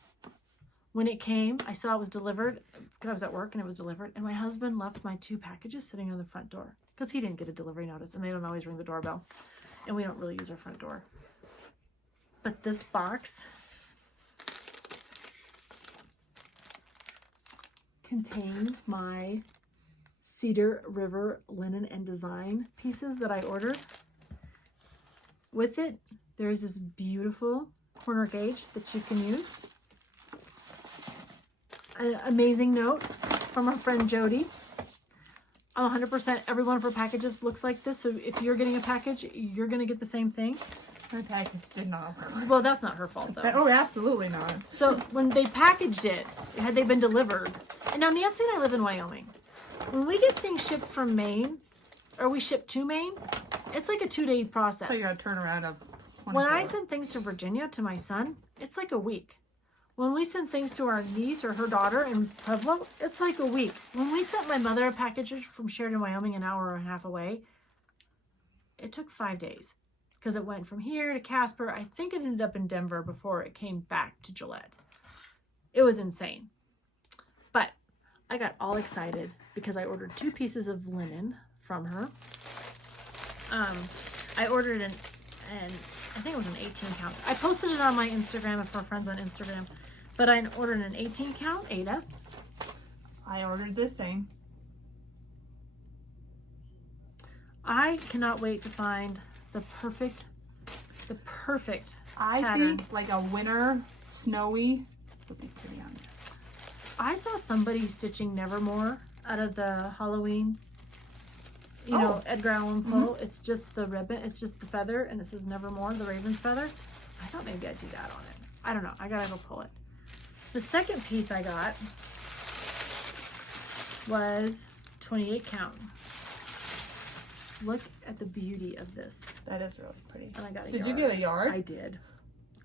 when it came, I saw it was delivered because I was at work and it was delivered. And my husband left my 2 packages sitting on the front door because he didn't get a delivery notice and they don't always ring the doorbell. And we don't really use our front door. But this box contained my Cedar River linen and design pieces that I ordered. With it, there's this beautiful corner gauge that you can use. An amazing note from our friend Jody. 100% every one of her packages looks like this. So if you're getting a package, you're going to get the same thing. My package did not. Well, that's not her fault though. Oh, absolutely not. So when they packaged it, had they been delivered, and now Nancy and I live in Wyoming. When we get things shipped from Maine, or we ship to Maine, it's like a 2-day process. So you got to turn around of 24. When I send things to Virginia to my son, it's like a week. When we send things to our niece or her daughter in Pueblo, it's like a week. When we sent my mother a package from Sheridan, Wyoming, an hour and a half away, it took 5 days because it went from here to Casper. I think it ended up in Denver before it came back to Gillette. It was insane. But I got all excited because I ordered 2 pieces of linen from her. I ordered and I think it was an 18 count. I posted it on my Instagram for friends on Instagram. But I ordered an 18 count Ada. I ordered this thing. I cannot wait to find the perfect I pattern. think like a winter snowy would be pretty on this. I saw somebody stitching Nevermore out of the Halloween, you know, Edgar Allan Poe. It's just the ribbon, it's just the feather, and it says Nevermore, the raven's feather. I thought maybe I'd do that on it. I don't know. I gotta go pull it. The second piece I got was 28 count. Look at the beauty of this. That is really pretty. And I got a Did yard. you get a yard? I did.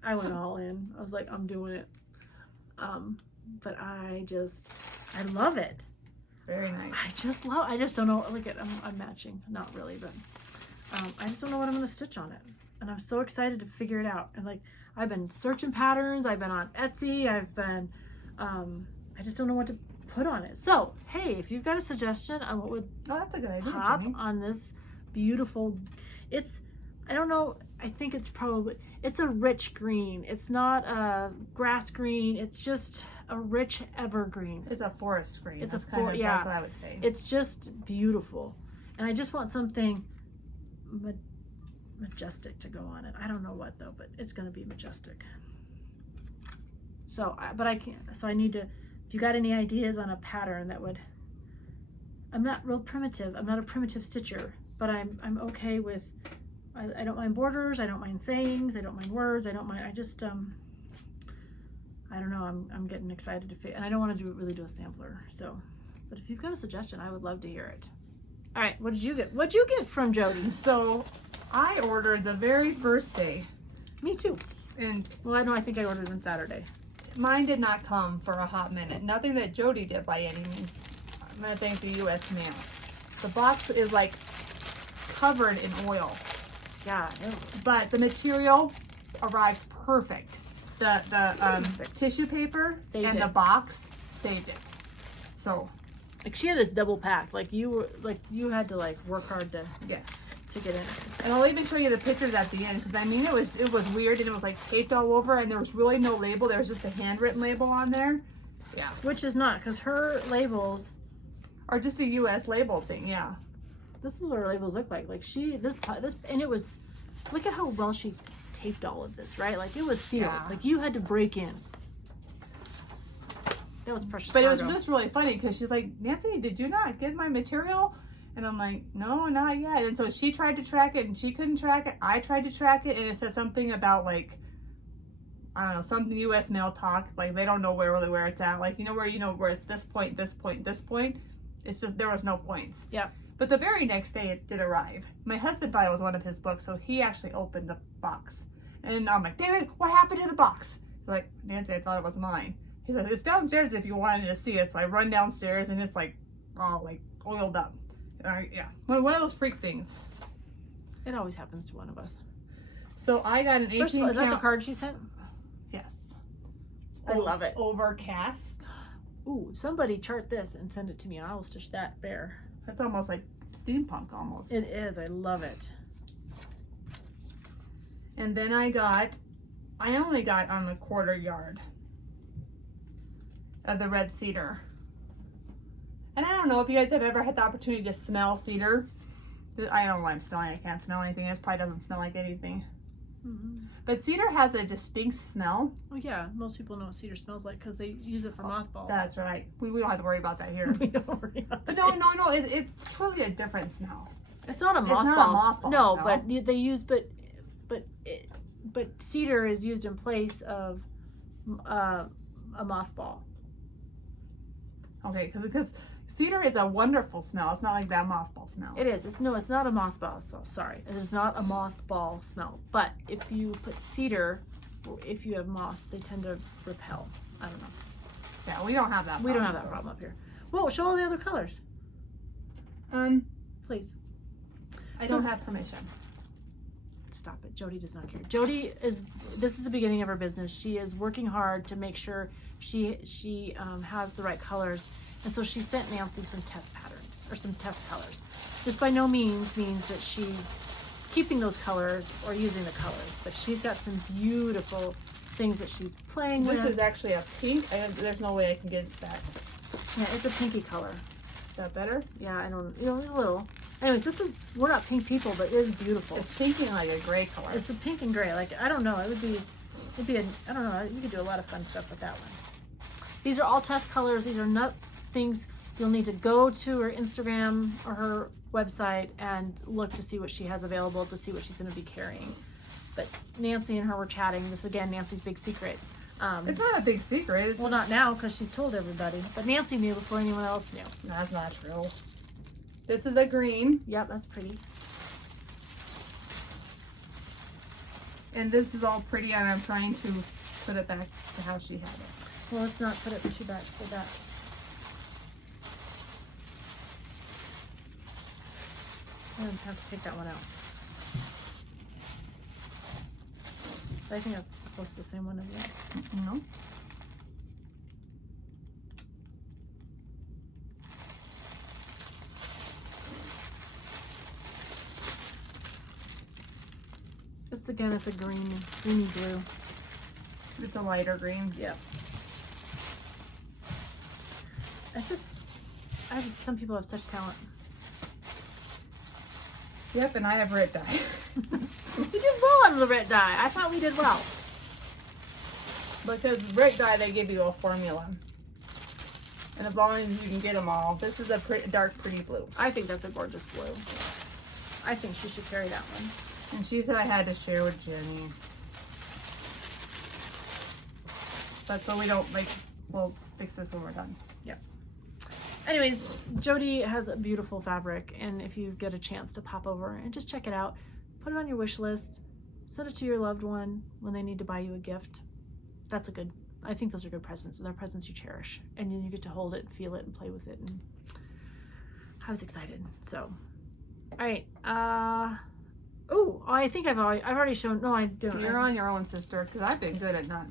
I went all in. I was like, I'm doing it. But I love it. Very nice. I just don't know. Look at, I'm matching. Not really, but I just don't know what I'm going to stitch on it. And I'm so excited to figure it out. And like, I've been searching patterns. I've been on Etsy. I've been, I just don't know what to put on it. So, hey, if you've got a suggestion on what would that's a good idea, pop Jenny. on this beautiful, I don't know, I think it's a rich green. It's not a grass green. It's just a rich evergreen. It's a forest green. It's that's that's what I would say. It's just beautiful. And I just want something majestic to go on it. I don't know what though, but it's going to be majestic. So, but I can't, so I need to, if you got any ideas on a pattern that would, I'm not real primitive. I'm not a primitive stitcher, but I'm okay with, I don't mind borders. I don't mind sayings. I don't mind words. I don't mind, I just, I don't know. I'm getting excited to fit, and I don't want to really do a sampler. So, but if you've got a suggestion, I would love to hear it. All right, what did you get? What'd you get from Jody? So, I ordered the very first day. Me too. And well, I think I ordered on Saturday. Mine did not come for a hot minute. Nothing that Jody did by any means. I'm gonna thank the U.S. mail. The box is like covered in oil. Yeah. But the material arrived perfect. The Perfect. tissue paper Saved and it. the box saved it. So Like she had this double packed. Like you had to like work hard to yes. get in. And I'll even show you the pictures at the end, because I mean it was weird, and it was like taped all over, and there was really no label. There was just a handwritten label on there. Yeah. Which is not, because her labels Or just a U.S. label thing. Yeah. this is what her labels look like. Like this, and it was, look at how well she taped all of this, right? Like it was sealed. Yeah. Like you had to break in. That was precious. But it was cargo. just really funny because she's like, Nancy, did you not get my material? And I'm like, no, not yet. And so she tried to track it and she couldn't track it. I tried to track it and it said something about like, I don't know, some U.S. mail talk. Like they don't know where it's at. Like, where it's this point, this point, this point. It's just, there was no points. Yeah. But the very next day it did arrive. My husband thought it was one of his books, so he actually opened the box. And I'm like, David, what happened to the box? He's like, Nancy, I thought it was mine. He said, it's downstairs if you wanted to see it. So I run downstairs and it's like all like oiled up. Yeah, one of those freak things. It always happens to one of us. So I got an 18 First of all, is that the count. card she sent? Yes. I love it. Overcast. Ooh, somebody chart this and send it to me and I will stitch that bear. That's almost like steampunk almost. It is. I love it. And then I only got on the 1/4 yard of the red cedar. And I don't know if you guys have ever had the opportunity to smell cedar. I don't know why I'm smelling. I can't smell anything. It probably doesn't smell like anything. Mm-hmm. But cedar has a distinct smell. Oh yeah, most people know what cedar smells like because they use it for mothballs. That's right. We don't have to worry about that here. We don't worry about But that. no. It's truly a different smell. It's not a mothball. It's not a mothball, No, no. but they use but cedar is used in place of a mothball. Okay, because cedar is a wonderful smell. It's not like that mothball smell. It is. It's not a mothball. So sorry, it is not a mothball smell. But if you put cedar, if you have moss, they tend to repel. I don't know. Yeah, we don't have that. We don't have that so. problem up here. Well, show all the other colors, please. I don't have permission. Stop it. Jody does not care. Jody this is the beginning of her business. She is working hard to make sure she has the right colors. And so she sent Nancy some test patterns or some test colors. This by no means means that she's keeping those colors or using the colors, but she's got some beautiful things that she's playing with. This is actually a pink. There's no way I can get that. Yeah, it's a pinky color. Is that better? Yeah, I don't, a little. Anyways, we're not pink people, but it is beautiful. It's pinking like a gray color. It's a pink and gray. Like, I don't know. It'd be I don't know. You could do a lot of fun stuff with that one. These are all test colors. These are not things you'll need to go to her Instagram or her website and look to see what she has available, to see what she's going to be carrying. But Nancy and her were chatting. This, again, Nancy's big secret. It's not a big secret. It's Well, just, not now because she's told everybody. But Nancy knew before anyone else knew. that's not true. This is a green, Yep, that's pretty. and this is all pretty, and I'm trying to put it back to how she had it. Well, let's not put it too back for that. I'm going to have to take that one out. I think that's close to the same one as that. No. It's a greeny blue. It's a lighter green. Yep. Some people have such talent. Yep, and I have red dye. We did well on the red dye. I thought we did well. Because red dye, they give you a formula. And as long as you can get them all, this is a dark, pretty blue. I think that's a gorgeous blue. I think she should carry that one. And she said I had to share with Jenny. But so we don't, we'll fix this when we're done. Anyways, Jody has a beautiful fabric, and if you get a chance to pop over and just check it out, put it on your wish list, send it to your loved one when they need to buy you a gift. I think those are good presents, and they're presents you cherish, and then you get to hold it and feel it and play with it, and I was excited. So, all right, Oh, I think I've already shown. No, I don't. You're on your own, sister, because I've been good at not.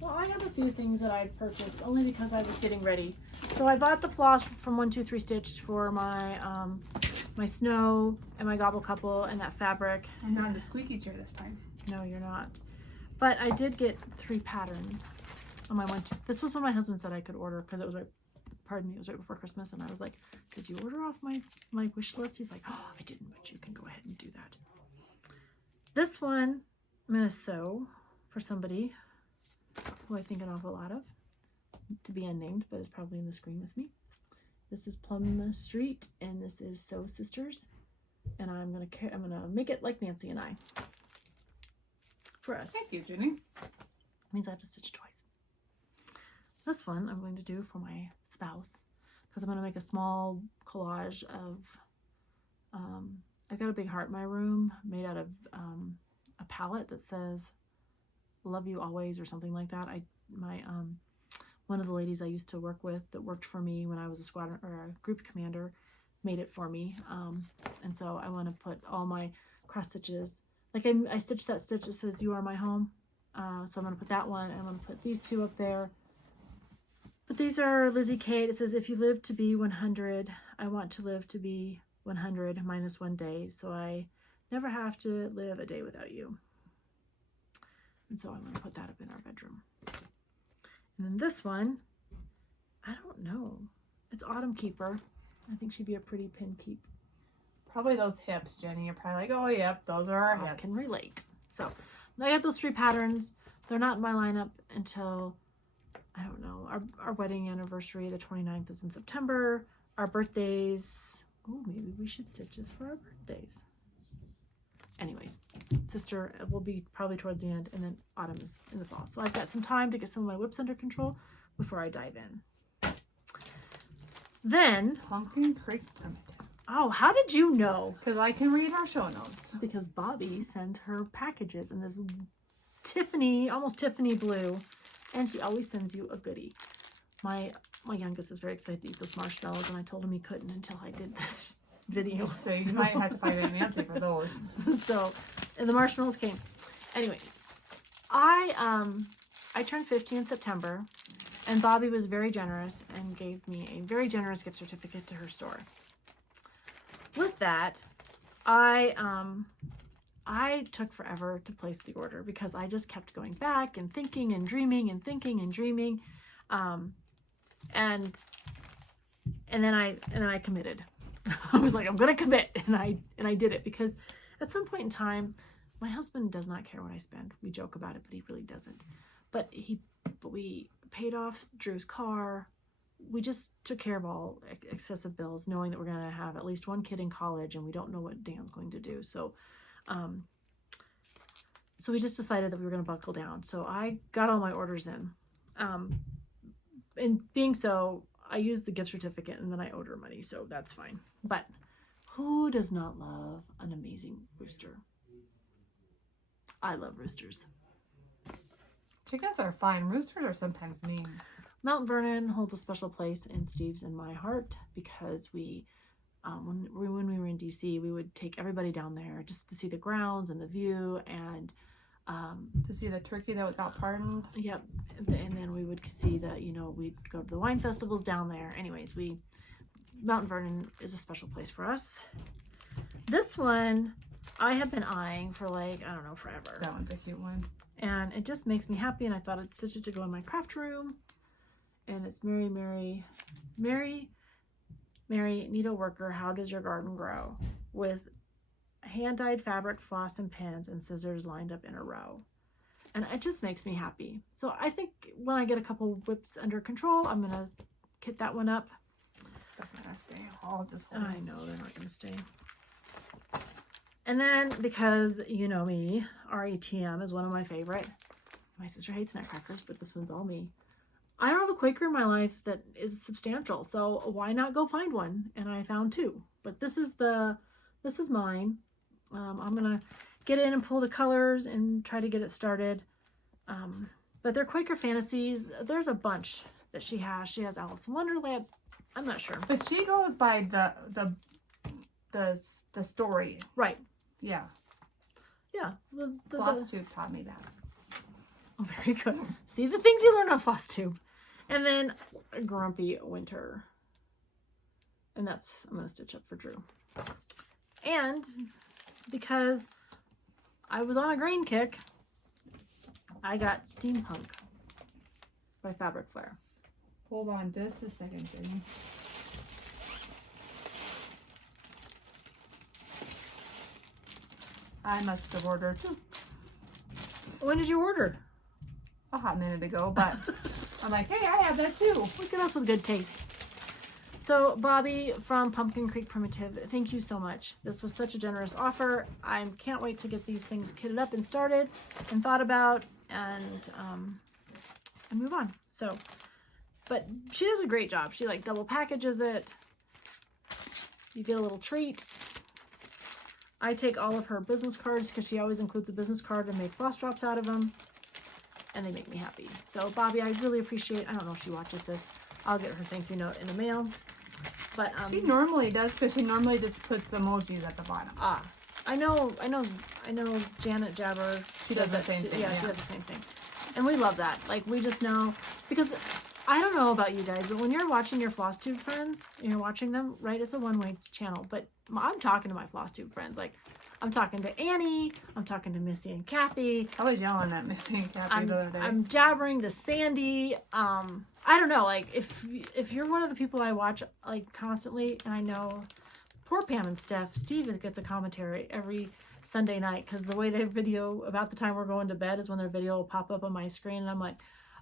Well, I have a few things that I purchased only because I was getting ready. So I bought the floss from 123 Stitch for my my snow and my gobble couple and that fabric. I'm not on the squeaky chair this time. No, you're not. But I did get 3 patterns on my one. This was when my husband said I could order because it was right. Pardon me, it was right before Christmas, and I was like, "Did you order off my wish list?" He's like, "Oh, I didn't, but you can go ahead and do that." This one I'm gonna sew for somebody who I think an awful lot of, to be unnamed, but is probably in the screen with me. This is Plum Street, and this is Sew Sisters, and I'm gonna make it like Nancy and I for us. Thank you, Jenny. Means I have to stitch twice. This one I'm going to do for my spouse because I'm going to make a small collage of, I've got a big heart in my room made out of a palette that says "Love you always" or something like that. One of the ladies I used to work with that worked for me when I was a squadron or a group commander made it for me, and so I want to put all my cross stitches. Like I stitched that stitch that says "You are my home," so I'm going to put that one, and I'm going to put these 2 up there. But these are Lizzie Kate. It says, "If you live to be 100, I want to live to be 100 minus 1 day, so I never have to live a day without you." And so I'm going to put that up in our bedroom. And then this one, I don't know. It's Autumn Keeper. I think she'd be a pretty pin keep. Probably those hips, Jenny. You're probably like, "Oh, yep, those are our I hips." can relate. So I got those 3 patterns. They're not in my lineup until, I don't know, our wedding anniversary, the 29th, is in September. Our birthdays, oh, maybe we should stitch this for our birthdays. Anyways, sister will be probably towards the end, and then autumn is in the fall. So I've got some time to get some of my WIPS under control before I dive in. Then, Pumpkin Creek Primitive. oh, how did you know? Because I can read our show notes. Because Bobby sends her packages in this Tiffany, almost Tiffany blue. And she always sends you a goodie. My youngest is very excited to eat those marshmallows, and I told him he couldn't until I did this video. So you might have to find Nancy for those. So, and the marshmallows came. Anyways, I turned 50 in September, and Bobby was very generous and gave me a very generous gift certificate to her store. With that, I took forever to place the order because I just kept going back and thinking and dreaming and thinking and dreaming, and then I committed. I was like, I'm gonna commit, and I did it because at some point in time, my husband does not care what I spend. We joke about it, but he really doesn't. But we paid off Drew's car. We just took care of all excessive bills, knowing that we're gonna have at least 1 kid in college, and we don't know what Dan's going to do. So we just decided that we were going to buckle down. So I got all my orders in. And being so, I used the gift certificate and then I owed her money. So that's fine. But who does not love an amazing rooster? I love roosters. Chickens are fine. Roosters are sometimes mean. Mount Vernon holds a special place in Steve's and my heart because when we were in DC, we would take everybody down there just to see the grounds and the view, and to see the turkey that got pardoned. Yep, and then we would see we'd go to the wine festivals down there. Anyways, Mount Vernon is a special place for us. This one I have been eyeing for forever. That one's a cute one. And it just makes me happy, and I thought I'd stitch it to go in my craft room. And it's Mary Needleworker, How Does Your Garden Grow? With hand-dyed fabric, floss, and pins, and scissors lined up in a row. And it just makes me happy. So I think when I get a couple WIPS under control, I'm going to kit that one up. That's not going to stay. I'll just hold I know, they're not going to stay. And then, because you know me, RETM is one of my favorite. My sister hates nutcrackers, but this one's all me. I don't have a Quaker in my life that is substantial, so why not go find one? And I found 2, but this is mine. I'm gonna get in and pull the colors and try to get it started. But they're Quaker Fantasies. There's a bunch that she has. She has Alice in Wonderland. I'm not sure, but she goes by the story. Right. Yeah. Yeah. FlossTube taught me that. Oh, very good. See the things you learn on FlossTube. And then Grumpy Winter. And that's, I'm going to stitch up for Drew. And because I was on a green kick, I got Steampunk by Fabric Flare. Hold on just a second, Jenny. I must have ordered When did you order? a hot minute ago, but I'm like, hey, I have that too. Look at us with good taste. So Bobby from Pumpkin Creek Primitive, thank you so much. This was such a generous offer. I can't wait to get these things kitted up and started and thought about and move on. So, but she does a great job. She like double packages it. You get a little treat. I take all of her business cards because she always includes a business card and make floss drops out of them. And they make me happy. So Bobby, I really appreciate, I don't know if she watches this. I'll get her thank you note in the mail. But she normally does, because she normally just puts emojis at the bottom. I know Janet Jabber. She does the same thing. Yeah, she does the same thing. And we love that. Like, we just know, because I don't know about you guys, but when you're watching your FlossTube friends, and you're watching them, right, it's a one-way channel, but I'm talking to my FlossTube friends. Like, I'm talking to Annie, I'm talking to Missy and Kathy. I was yelling at Missy and Kathy the other day. I'm jabbering to Sandi. I don't know, like, if you're one of the people I watch, like, constantly, and I know poor Pam and Steve gets a commentary every Sunday night, because the way they video about the time we're going to bed is when their video will pop up on my screen, and I'm like,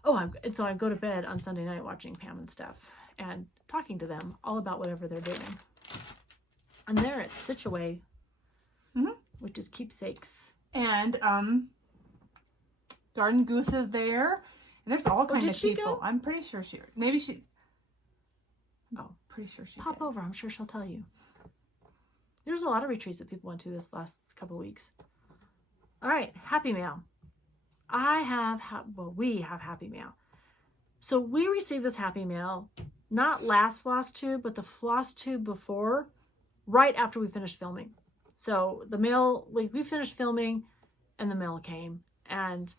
oh, and so I go to bed on Sunday night watching Pam and Steph and talking to them all about whatever they're doing. And there at Stitch Away, which is keepsakes. And Garden Goose is there. And there's all kinds of people. Go? I'm pretty sure pretty sure she Pop did. over. I'm sure she'll tell you. There's a lot of retreats that people went to this last couple weeks. All right, Happy Mail. We have Happy Mail. So we received this Happy Mail, not last FlossTube, but the FlossTube before, right after we finished filming. So the mail, like, we finished filming and the mail came, and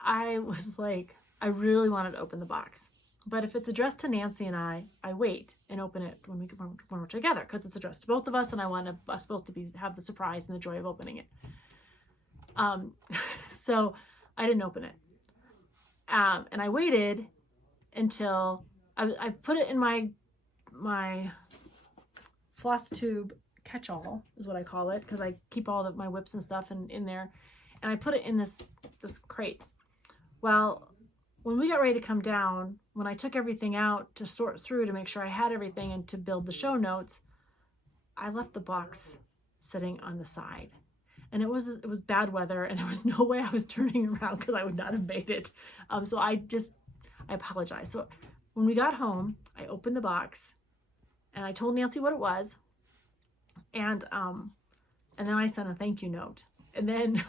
I was like, I really wanted to open the box. But if it's addressed to Nancy and I wait and open it when we're together, because it's addressed to both of us, and I want us both to have the surprise and the joy of opening it. So I didn't open it, and I waited until I put it in my FlossTube catch-all is what I call it, because I keep all of my WIPS and stuff in there, and I put it in this crate. Well, when we got ready to come down, when I took everything out to sort through to make sure I had everything and to build the show notes, I left the box sitting on the side. And it was bad weather, and there was no way I was turning around because I would not have made it. So I apologize. So when we got home, I opened the box, and I told Nancy what it was, and then I sent a thank you note. And then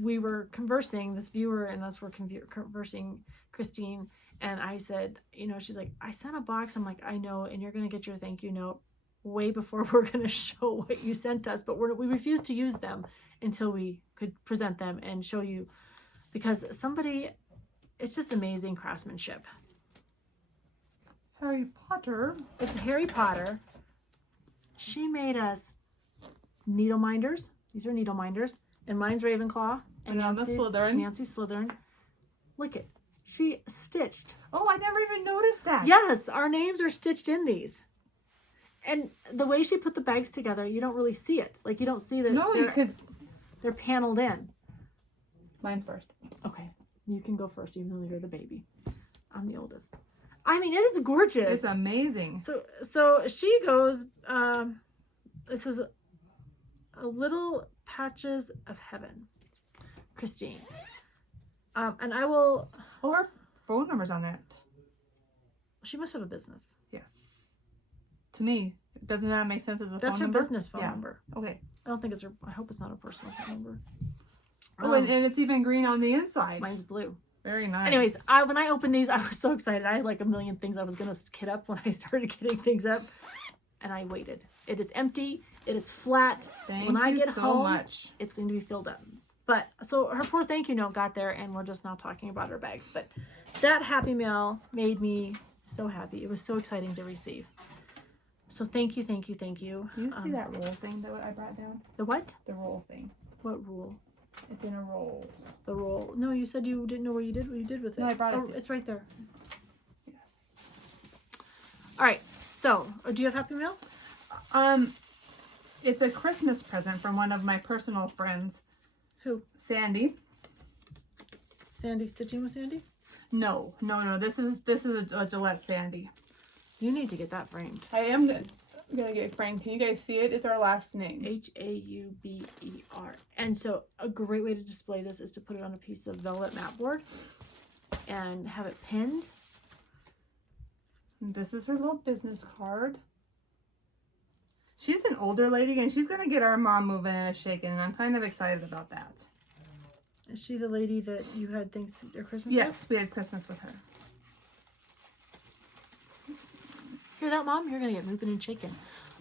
we were conversing, this viewer and us were conversing, Christine, and I said, she's like, I sent a box. I'm like, I know, and you're going to get your thank you note way before we're going to show what you sent us, but we refused to use them until we could present them and show you, because it's just amazing craftsmanship. Harry Potter. It's Harry Potter. She made us needle minders. These are needle minders. And mine's Ravenclaw. And Nancy's Slytherin. Look it. She stitched. Oh, I never even noticed that. Yes, our names are stitched in these. And the way she put the bags together, you don't really see it. Like, you don't see that. No, you could. They're paneled in. Mine's first. Okay. You can go first, even though you're the baby. I'm the oldest. I mean, it is gorgeous. It's amazing. So she goes, this is a little patches of heaven, Christine. And I will. Oh, her phone number's on that. She must have a business. Yes. To me, doesn't that make sense as a phone number? That's her business phone number. Okay. I don't think it's her. I hope it's not a personal phone number. Oh, and it's even green on the inside. Mine's blue. Very nice. Anyways, when I opened these, I was so excited. I had like a million things I was going to kit up when I started getting things up. And I waited. It is empty. It is flat. Thank when I you get so home, much. it's going to be filled up. But so her poor thank you note got there, and we're just now talking about her bags. But that Happy Mail made me so happy. It was so exciting to receive. So thank you, thank you, thank you. Do you see that roll thing that I brought down? The what? The roll thing. What rule? It's in a roll. The roll. No, you said you didn't know what you did with it. No, I brought it. Oh, it's right there. Yes. All right. So, do you have Happy Mail? It's a Christmas present from one of my personal friends. Who? Sandi. Sandi, Stitching with Sandi? No. This is a Gillette Sandi. You need to get that framed. I am gonna get it framed. Can you guys see it? It's our last name. Hauber. And so a great way to display this is to put it on a piece of velvet mat board and have it pinned. This is her little business card. She's an older lady, and she's going to get our mom moving and shaking, and I'm kind of excited about that. Is she the lady that you had Christmas Yes, we had Christmas with her. Hear that, Mom? You're going to get moving and shaking.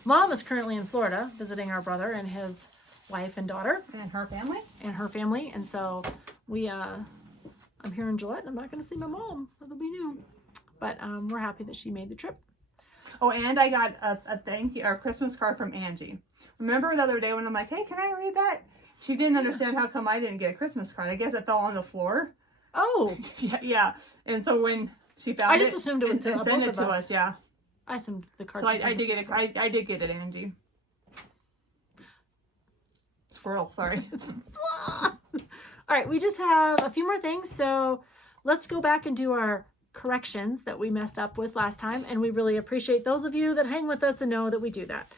Mom is currently in Florida visiting our brother and his wife and daughter. And her family? And her family. And so I'm here in Gillette, and I'm not going to see my mom. That'll be new. But we're happy that she made the trip. Oh, and I got a thank you, or a Christmas card from Angi. Remember the other day when I'm like, hey, can I read that? She didn't understand how come I didn't get a Christmas card. I guess it fell on the floor. Oh. Yeah. And so when she found I just assumed it was to and both sent it of to us. us. Yeah. I assumed the card. So I did get it. I did get it, Angi. Squirrel, sorry. All right, we just have a few more things. So let's go back and do our corrections that we messed up with last time. And we really appreciate those of you that hang with us and know that we do that.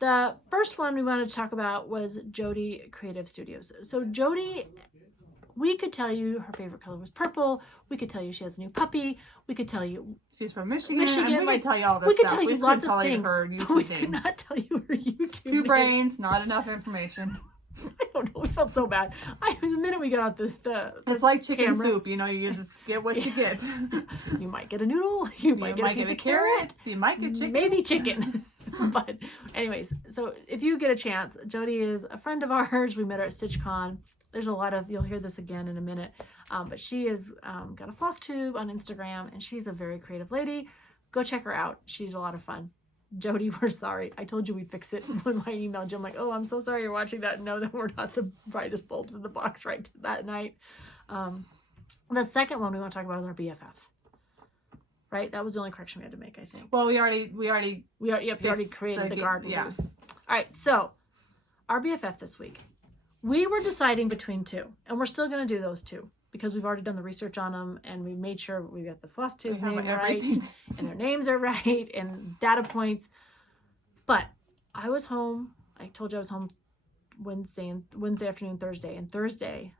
The first one we wanted to talk about was Jody Creative Studios. So Jody, we could tell you her favorite color was purple. We could tell you she has a new puppy. We could tell you she's from Michigan. We might tell you all this we could stuff. tell you We lots could of tell you things. her But we YouTube could name. not tell you her YouTube Two name. brains, not enough information. I don't know. We felt so bad. The minute we got out the It's like chicken camera. soup. You know, you just get what you get. You might get a noodle. You might get a piece of carrot. You might get chicken. Maybe chicken. But anyways, so if you get a chance, Jody is a friend of ours. We met her at StitchCon. There's a lot of, you'll hear this again in a minute. But she has got a FlossTube on Instagram, and she's a very creative lady. Go check her out. She's a lot of fun. Jody, we're sorry. I told you we'd fix it when I emailed you. I'm like, oh, I'm so sorry you're watching that. Know that we're not the brightest bulbs in the box right that night. The second one we want to talk about is our BFF. Right? That was the only correction we had to make, I think. Well, we already You already created the garden Goose. All right, so our BFF this week. We were deciding between two, and we're still going to do those two because we've already done the research on them, and we made sure we got the FlossTube name right, and their names are right, and data points. But I was home. I told you I was home Wednesday afternoon, Thursday, and Thursday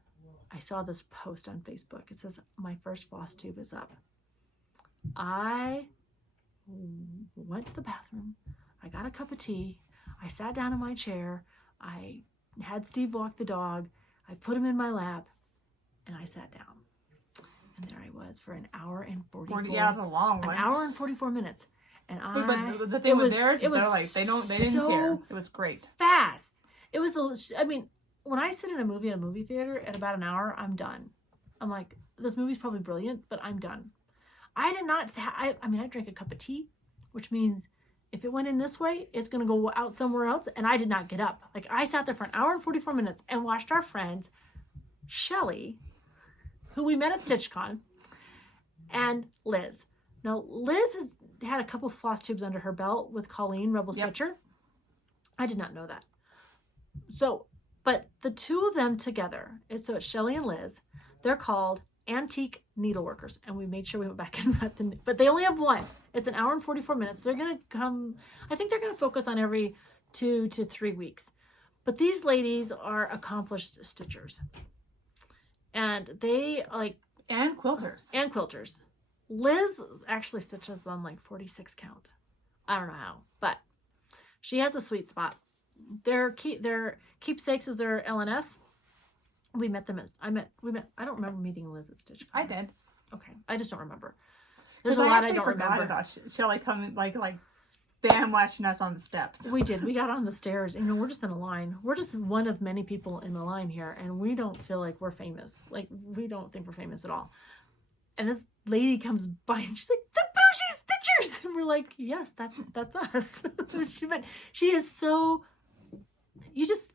I saw this post on Facebook. It says, my first FlossTube is up. I went to the bathroom. I got a cup of tea. I sat down in my chair. I had Steve walk the dog. I put him in my lap, and I sat down. And there I was for an hour and 44. Yeah, it's a long one. An hour and 44 minutes. And But the thing with theirs, they're like they didn't so care. It was great. Fast. It was. I mean, when I sit in a movie at a movie theater at about an hour, I'm done. I'm like, this movie's probably brilliant, but I'm done. I did not say. I drank a cup of tea, which means if it went in this way, it's going to go out somewhere else. And I did not get up. Like, I sat there for an hour and 44 minutes and watched our friends, Shellie, who we met at StitchCon, and Liz. Now, Liz has had a couple floss tubes under her belt with Colleen, Rebel Stitcher. I did not know that. So, but the two of them together, it's Shellie and Liz, they're called Antique Needleworkers, and we made sure we went back and read them, but they only have one. It's an hour and 44 minutes. They're going to come, I think they're going to focus on every 2 to 3 weeks. But these ladies are accomplished stitchers. And they And quilters. Liz actually stitches on like 46 count. I don't know how, but she has a sweet spot. Their keepsakes is their LNS. We met them I don't remember meeting Liz at StitchCon. I did. Okay. I just don't remember. There's a lot I don't remember. About Shellie coming, like fan watching us on the steps. We did. We got on the stairs. You know, we're just in a line. We're just one of many people in the line here, and we don't feel like we're famous. Like, we don't think we're famous at all. And this lady comes by, and she's like, the Bougie Stitchers! And we're like, yes, that's us. But she is so... You just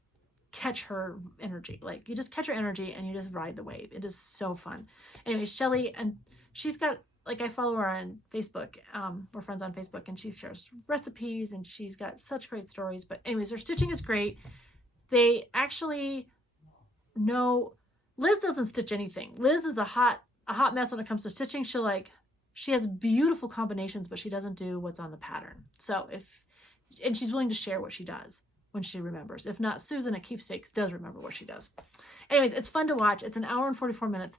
catch her energy. Like, you just catch her energy, and you just ride the wave. It is so fun. Anyway, Shellie, and she's got... Like, I follow her on Facebook. We're friends on Facebook, and she shares recipes, and she's got such great stories. But anyways, her stitching is great. They actually know... Liz doesn't stitch anything. Liz is a hot mess when it comes to stitching. She has beautiful combinations, but she doesn't do what's on the pattern. So and she's willing to share what she does when she remembers. If not, Susan at Keepstakes does remember what she does. Anyways, it's fun to watch. It's an hour and 44 minutes.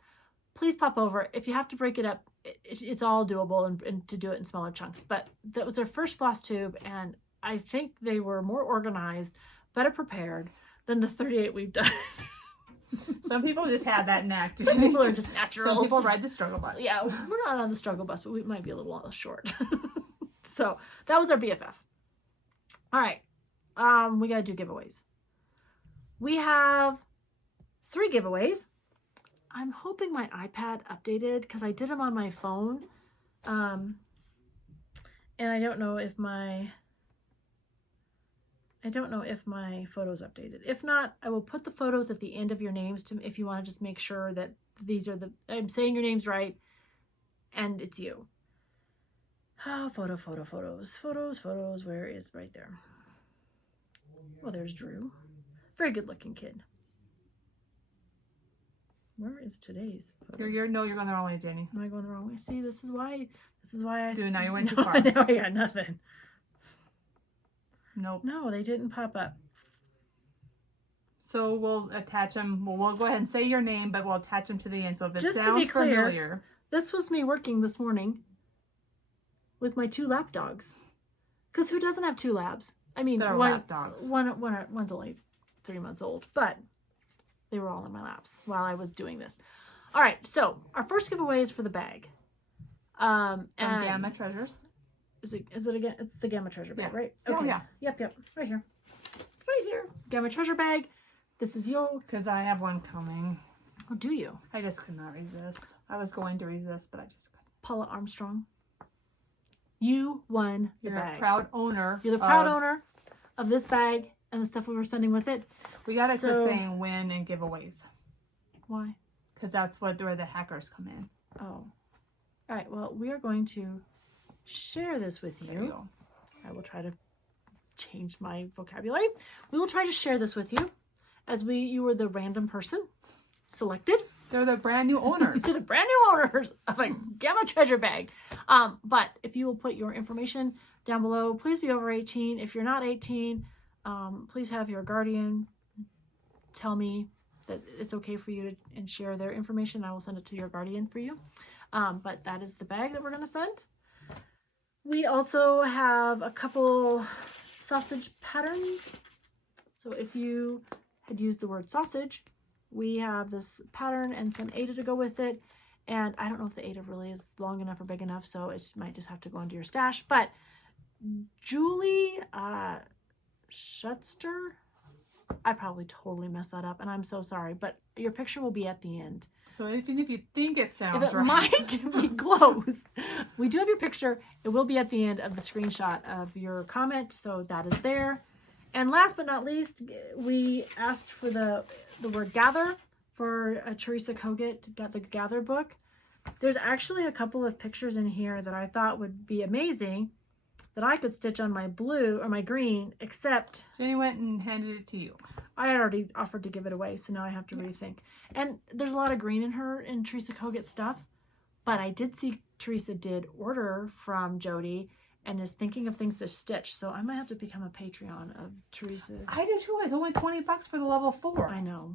Please pop over. If you have to break it up, it's all doable and to do it in smaller chunks. But that was their first FlossTube, and I think they were more organized, better prepared than the 38 we've done. Some people just have that knack. Some people are just natural. Some people ride the struggle bus. Yeah, we're not on the struggle bus, but we might be a little short. So that was our BFF. All right. We got to do giveaways. We have 3 giveaways. I'm hoping my iPad updated because I did them on my phone. And I don't know if my photos updated. If not, I will put the photos at the end of your names if you want to just make sure that these are I'm saying your names right and it's you. Oh, photos. Where is right there? Well, there's Drew. Very good looking kid. Where is today's photos? You're going the wrong way, Jenny. Am I going the wrong way? See, this is why I... Dude, now you went too far. No, I got nothing. Nope. No, they didn't pop up. So we'll attach them. We'll go ahead and say your name, but we'll attach them to the end. So if it Just to sounds be clear, familiar. This was me working this morning with my 2 lap dogs. Because who doesn't have 2 labs? I mean, They're lap dogs. One's only 3 months old, but they were all in my laps while I was doing this. All right, so our first giveaway is for the bag. From Gamma Treasures. Is it again? It's the Gamma Treasure bag, Yeah. right? Oh, Okay. yeah. Yep. Right here. Gamma Treasure bag. This is you. Because I have one coming. Oh, do you? I just could not resist. I was going to resist, but I just couldn't. Paula Armstrong. You won the You're bag. a proud owner. You're the proud owner of this bag and the stuff we were sending with it. We got to quit saying win and giveaways. Why? Because that's where the hackers come in. Oh. All right. Well, we are going to share this with you. There you go. I will try to change my vocabulary. We will try to share this with you as you were the random person selected. They're the brand new owners. They're the brand new owners of a Gamma Treasure bag. But if you will put your information down below, please be over 18. If you're not 18, please have your guardian tell me that it's okay for you to share their information. I will send it to your guardian for you. But that is the bag that we're going to send. We also have a couple sausage patterns. So if you had used the word sausage, we have this pattern and some Aida to go with it. And I don't know if the Aida really is long enough or big enough, so it might just have to go into your stash. But Julie Schuster, I probably totally messed that up, and I'm so sorry. But your picture will be at the end. So even if you think it sounds If it right. might be close, we do have your picture. It will be at the end of the screenshot of your comment, so that is there. And last but not least, we asked for the word gather for Theresa Kogut, got the Gather book. There's actually a couple of pictures in here that I thought would be amazing that I could stitch on my blue or my green, except Jenny went and handed it to you. I had already offered to give it away, so now I have to rethink. And there's a lot of green in Theresa Kogut stuff, but I did see Theresa did order from Jody and is thinking of things to stitch, so I might have to become a Patreon of Theresa. I do too. It's only $20 for the level 4. I know.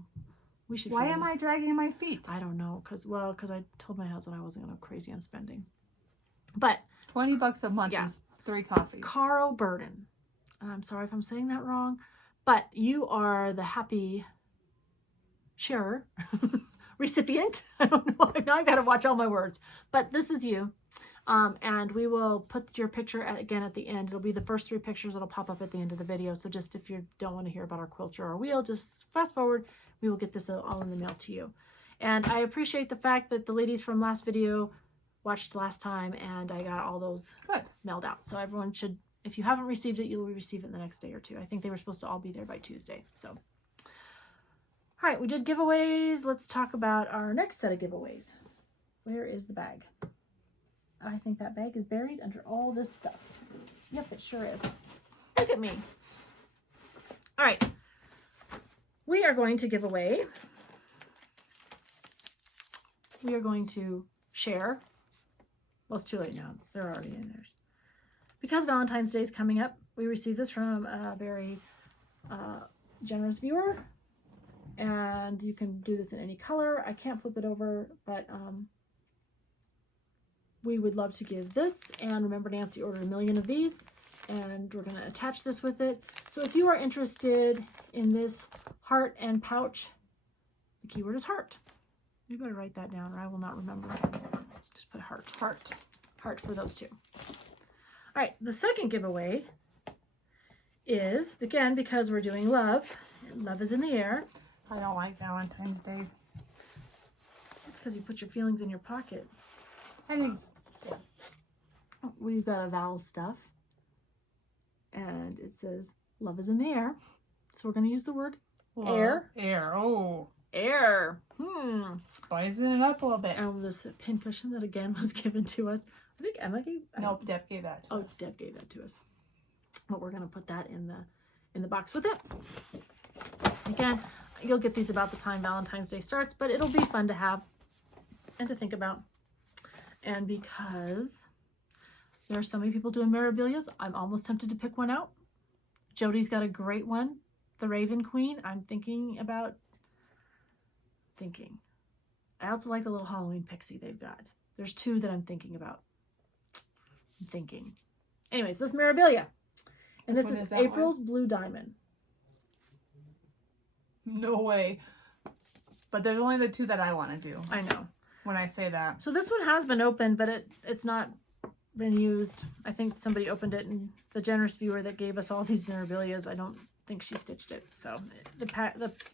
We should. Why am I dragging my feet? I don't know, because I told my husband I wasn't going to go crazy on spending. But $20 a month is 3 coffees. Carl Burden. I'm sorry if I'm saying that wrong, but you are the happy sharer, recipient. I don't know. Now I've got to watch all my words, but this is you. And we will put your picture again at the end. It'll be the first 3 pictures that'll pop up at the end of the video. So just if you don't want to hear about our quilter or wheel, just fast forward. We will get this all in the mail to you. And I appreciate the fact that the ladies from last video watched last time, and I got all those mailed out. So everyone should, if you haven't received it, you'll receive it in the next day or 2. I think they were supposed to all be there by Tuesday. So, all right, we did giveaways. Let's talk about our next set of giveaways. Where is the bag? I think that bag is buried under all this stuff. Yep, it sure is. Look at me. All right. We are going to give away. We are going to share. Well, it's too late now. They're already in there. Because Valentine's Day is coming up, we received this from a very generous viewer. And you can do this in any color. I can't flip it over, but we would love to give this. And remember, Nancy ordered 1 million of these, and we're going to attach this with it. So if you are interested in this heart and pouch, the keyword is heart. You better write that down or I will not remember. Just put heart. Heart for those 2. All right, the second giveaway is, again, because we're doing love. Love is in the air. I don't like Valentine's Day. It's because you put your feelings in your pocket. I mean, We've got a vowel stuff. And it says, love is in the air. So we're going to use the word air. Air. Oh. Air. Spicing it up a little bit. And this pin cushion that again was given to us. I think Emma gave. Nope, Deb gave that to us. Oh, Deb gave that to us. But we're gonna put that in the box with it. Again, you'll get these about the time Valentine's Day starts, but it'll be fun to have and to think about. And because there are so many people doing memorabilia, I'm almost tempted to pick one out. Jody's got a great one, the Raven Queen. I'm thinking about. I also like the little Halloween pixie they've got. There's 2 that I'm thinking about. Anyways, this memorabilia. And this is April's Blue Diamond. No way. But there's only the 2 that I want to do. I know. When I say that. So this one has been opened, but it's not been used. I think somebody opened it, and the generous viewer that gave us all these memorabilias, I don't think she stitched it. So the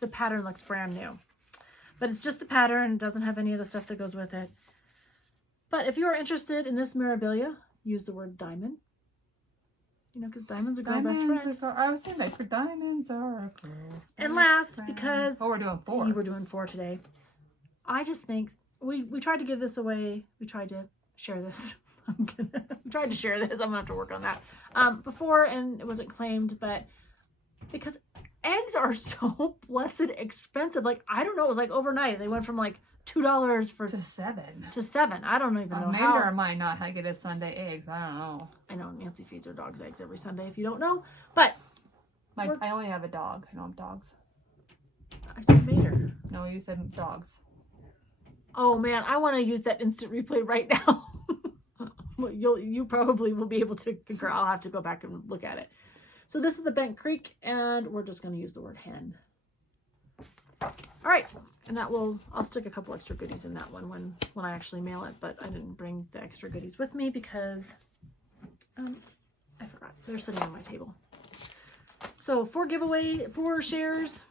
pattern looks brand new. But it's just the pattern. It doesn't have any of the stuff that goes with it. But if you are interested in this memorabilia, use the word diamond. You know, because diamonds are girl best friend. I was saying that for diamonds are girls. And last, because we're doing 4. You were doing 4 today. I just think we tried to give this away. We tried to share this. We tried to share this. I'm gonna have to work on that. Before, and it wasn't claimed, but because eggs are so blessed expensive. Like, I don't know, it was like overnight. They went from like $2 to $7. 7. I don't even know maybe how. Maybe I might not get a Sunday eggs. I don't know. I know Nancy feeds her dogs eggs every Sunday if you don't know. But I only have a dog. I don't have dogs. I said Mater. No, you said dogs. Oh man, I want to use that instant replay right now. Well, you probably will be able to concur. I'll have to go back and look at it. So this is the Bent Creek, and we're just going to use the word hen. All right, and I'll stick a couple extra goodies in that one when I actually mail it, but I didn't bring the extra goodies with me because I forgot. They're sitting on my table. So 4 shares.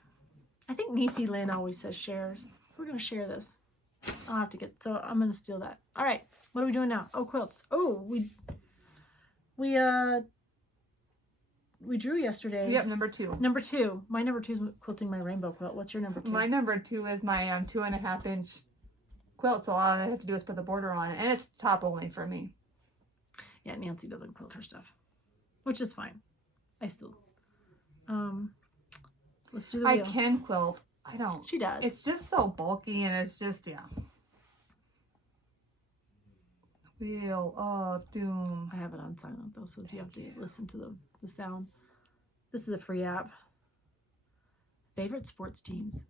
I think Niecy Lynn always says shares. We're going to share this. I'll have to so I'm going to steal that. All right, what are we doing now? Oh, quilts. Oh, we drew yesterday. Yep, number 2. Number 2. My number 2 is quilting my rainbow quilt. What's your number 2? My number 2 is my 2.5-inch quilt, so all I have to do is put the border on it, and it's top only for me. Yeah, Nancy doesn't quilt her stuff, which is fine. I still. Let's do the wheel. I can quilt. I don't. She does. It's just so bulky, and it's just, yeah. Wheel of Doom. I have it on silent though, so you have to listen to the sound. This is a free app. Favorite sports teams.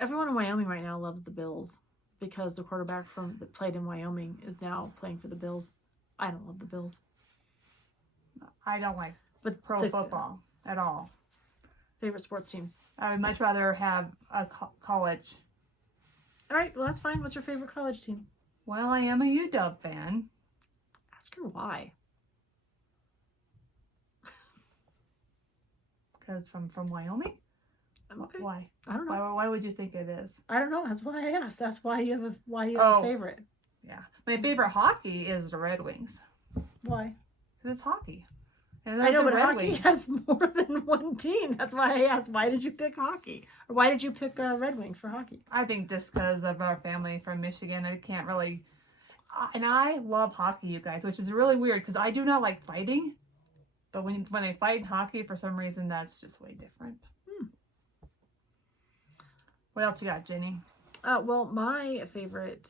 Everyone in Wyoming right now loves the Bills because the quarterback that played in Wyoming is now playing for the Bills. I don't love the Bills. I don't like pro football at all. Favorite sports teams. I would much rather have a college All right, well, that's fine. What's your favorite college team? Well, I am a UW fan. Ask her why. Because from Wyoming? Okay. Why? I don't know. Why would you think it is? I don't know. That's why I asked. That's why you have a Oh. favorite. Yeah. My favorite hockey is the Red Wings. Why? Because it's hockey. And I know, the but Red hockey Wings. has more than one team. That's why I asked, why did you pick hockey? Or why did you pick Red Wings for hockey? I think just because of our family from Michigan, I can't really... And I love hockey, you guys, which is really weird because I do not like fighting. But when I fight in hockey, for some reason, that's just way different. What else you got, Jenny? Well, my favorite,